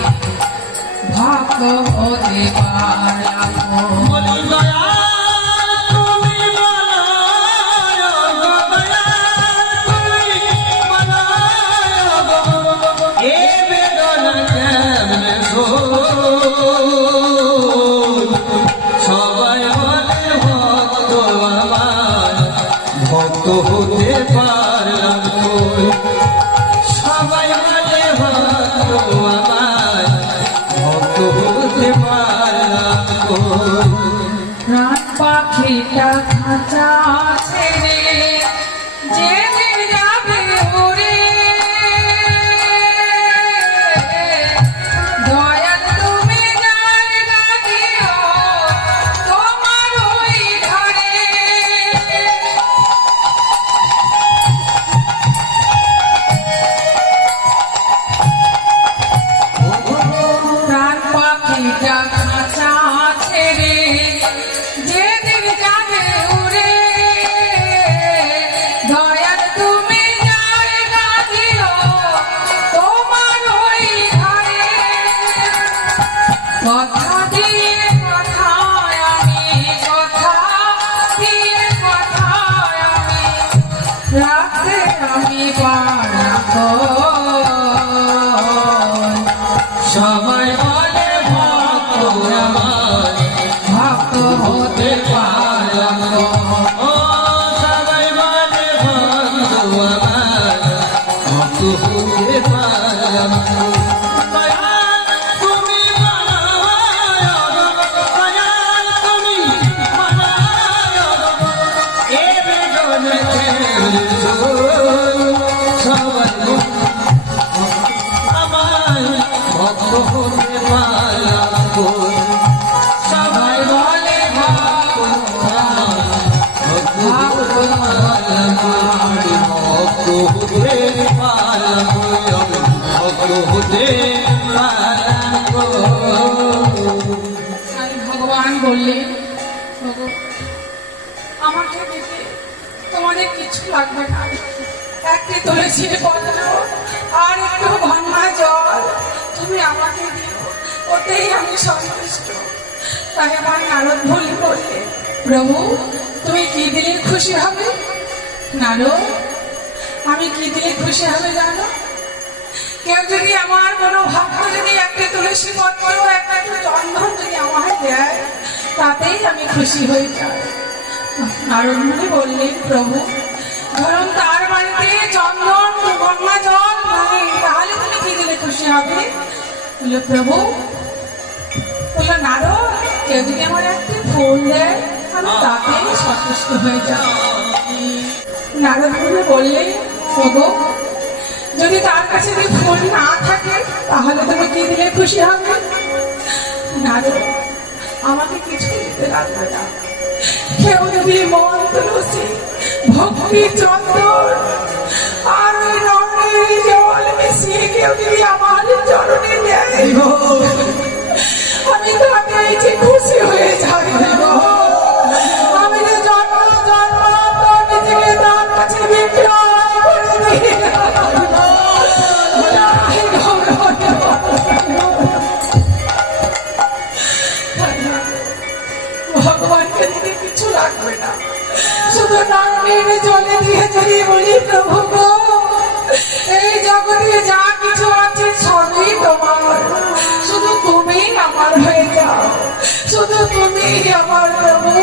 ভক্ত হতে পারলাম কই। সবাই বলে ভক্ত আমার, ভক্ত হতে পারলাম কই। সবাই বলে ভক্ত আমার, ভক্ত হতে পারলাম কই। প্রাণ পাখিটা খাঁচা ছেড়ে যেদিন যাবে উড়ে, দয়াল তুমি জায়গা দিও তোমার ওই ঘরে। প্রাণ পাখিটা খাঁচা ছেড়ে যেদিন যাবে উড়ে, দয়াল তুমি জায়গা দিও তোমার ওই ঘরে। কথা দিয়ে কথায় আমি, কথা দিয়ে কথায় আমি রাখতে আমি পারব। সবাই বলে ভক্ত আমার, ভক্ত হতে পারলাম ও সবাই বলে ভক্ত আমার, ভক্ত হতে পারলাম কই। দয়াল তুমি বানায়, দয়াল তুমি বানায়, এ বেদনাকে সবাই আমার, ভক্ত হতে পারলাম কই। সবাই বলে ভক্ত আমার, ভক্ত হতে পারলাম কই। ভক্ত হতে পারলাম কই, ভক্ত হতে পারলাম কই। ভগবান বললেন, ওগো, আমাকে দেখে তোমাদের কিছু লাগবে না, একটি তুলসীর পত্র আর একটু ভাঙা জল তুমি আমাকে দিও, ওতেই আমি সন্তুষ্ট। তাই আমার নারদ বলি বললে, প্রভু তুমি কি দিলে খুশি হবে? নারদ, আমি কি দিলে খুশি হবে জানো? কেউ যদি আমার কোনো ভক্ত যদি একটা তুলসী পত্র একটা চন্দন যদি আমায় দেয়, তাতেই আমি খুশি হয়ে যাই। নারদ মুনি বললেন, প্রভু ধরুন তার বাড়িতে চন্দন গঙ্গা জল নাই, তাহলে তুমি কি দিলে খুশি হবে? বলল, প্রভু বলল, নারদ কেউ যদি আমার একটি ফুল দেয়, আমি তাতেই সন্তুষ্ট হয়ে যাব। নারদ মুনি বললেন, ওগো যদি তার কাছে যদি ফুল না থাকে, তাহলে তুমি কি দিলে খুশি হবে? নারদ, আমাকে কিছু দিতে লাগবে না, কেউ যদি মন তুলসী ভক্তি চন্দন আর ওই রঙের জল মিশিয়ে কেউ যদি আমার চরণে দেয়, আমি তাতেই যে খুশি হয়ে যাই। আমি যে জন্ম জন্মান্তর নিজেকে তার কাছে বিক্রয় করে দিই। ভগবানকে দিতে কিছু লাগবে না, শুধু নারায়ণের জলে দিয়ে যদি বলি, প্রভু গো এই জগতে যা কিছু আছে সবই তোমার, শুধু তুমি আমার হয়ে যাও, শুধু তুমি আমার প্রভু,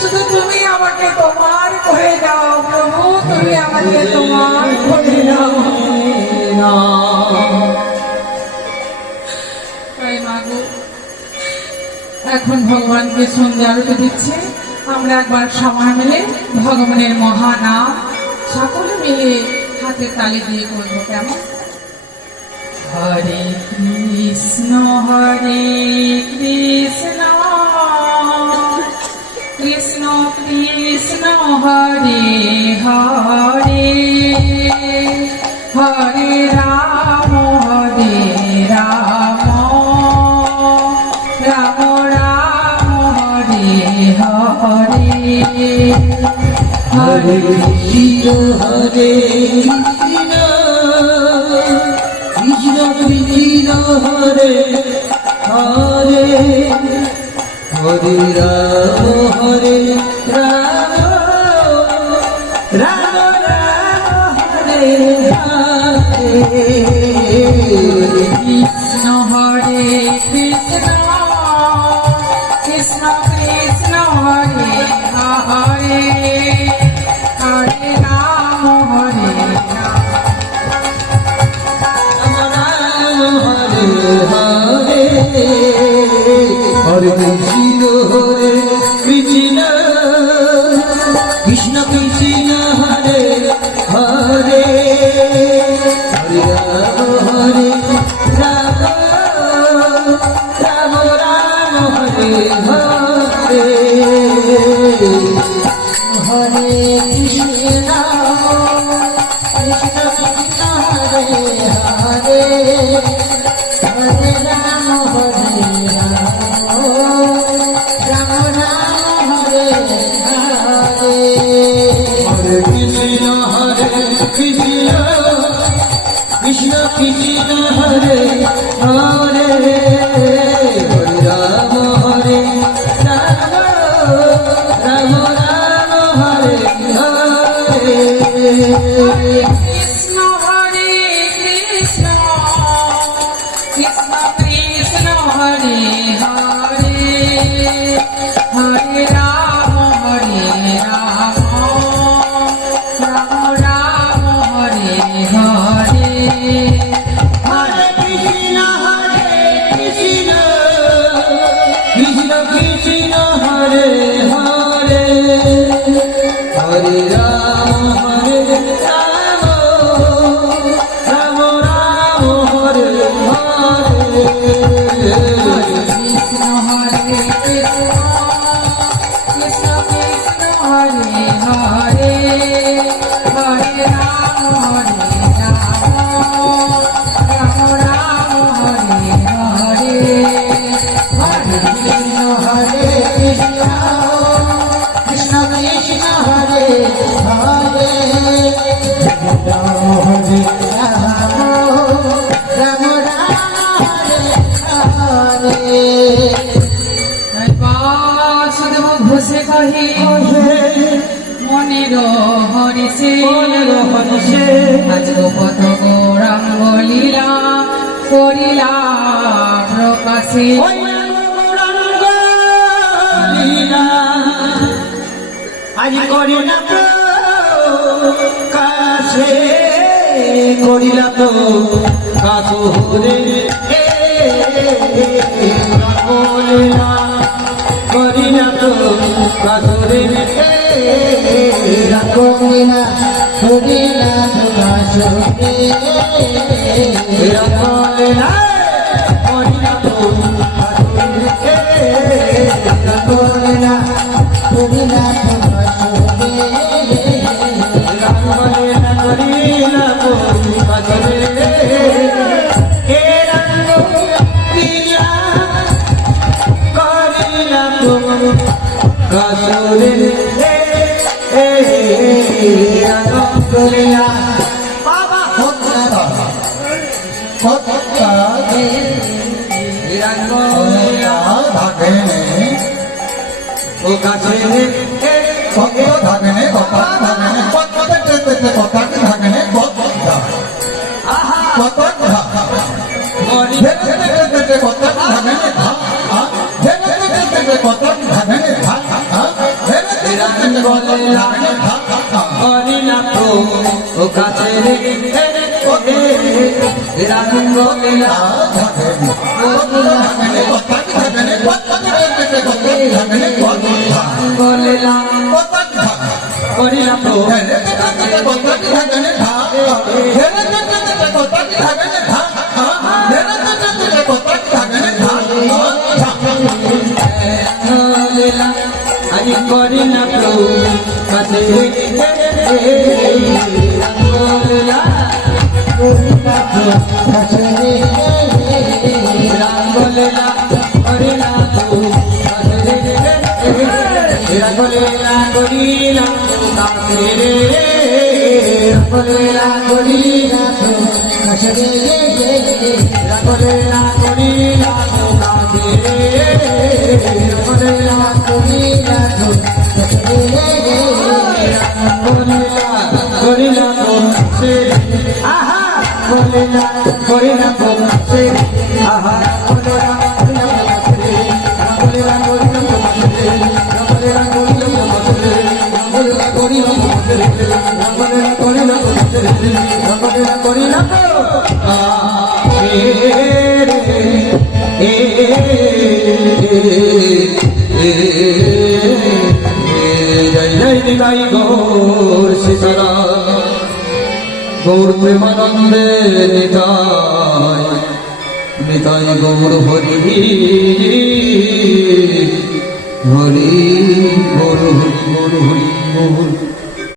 শুধু তুমি আমাকে তোমার করে দাও। প্রভু তুমি আমাকে তোমার করে দাও। মাগো, এখন ভগবানকে সন্ধ্যা আরতি দিচ্ছে, আমরা একবার সময় মিলে ভগবানের মহানাম সকলে মিলে হাতে তালি দিয়ে বলবো, কেমন? হরে কৃষ্ণ কৃষ্ণ কৃষ্ণ হরে হরে, হরে রাম রাম রাম হরে হরে, হরে কৃষ্ণ হরে কৃষ্ণ, কৃষ্ণ কৃষ্ণ হরে হরে, হরে রাম রাম, রাম রাম হরে হরে। কৃষ্ণ হরে কৃষ্ণ কৃষ্ণ কৃষ্ণ হরে হরে, হরে রাম হরে রাম, হরে হরে, হরে কৃষ্ণ হরে কৃষ্ণ, কৃষ্ণ কৃষ্ণ হরে হরে, হরে রাম রাম, রাম রাম হরে হরে, হরে কৃষ্ণ কৃষ্ণ কৃষ্ণ হরে হরে, হরে রাম রাম রাম হরে হরে, হরে কৃষ্ণ হরে কৃষ্ণ, কৃষ্ণ কৃষ্ণ হরে হরে, হরে রাম রাম, রাম হরে হরে। কৃষ্ণ হরে কৃষ্ণ কৃষ্ণ কৃষ্ণ হরে হরে, হরে রাম রাম রাম হরে হরে, হরে কৃষ্ণ হরে কৃষ্ণ, কৃষ্ণ কৃষ্ণ হরে হরে, হরে রাম রাম, রাম রাম হরে হরে। কৃষ্ণ হরে কৃষ্ণ কৃষ্ণ কৃষ্ণ হরে হরে, হরে রাম রাম রাম হরে হরে, হরে কৃষ্ণ হরে কৃষ্ণ কৃষ্ণ কৃষ্ণ হরে হরে, রাম হরে হরে পথ গৌরাঙ্গ লীলা করিলা প্রকাশে ওই গৌরাঙ্গ লীলা আজ করি না কাছে করিলা তো কাকুরে লীলা করিলা তো কাকুরে করিলা করিলা প্রকাশে লীলা করিলা তো কাকুরে করিলা করিলা গৌর সীতারা গৌর প্রেমানন্দে নিতাই নিতাই গৌর হরি হরি গৌর হরি গৌর হরি গৌর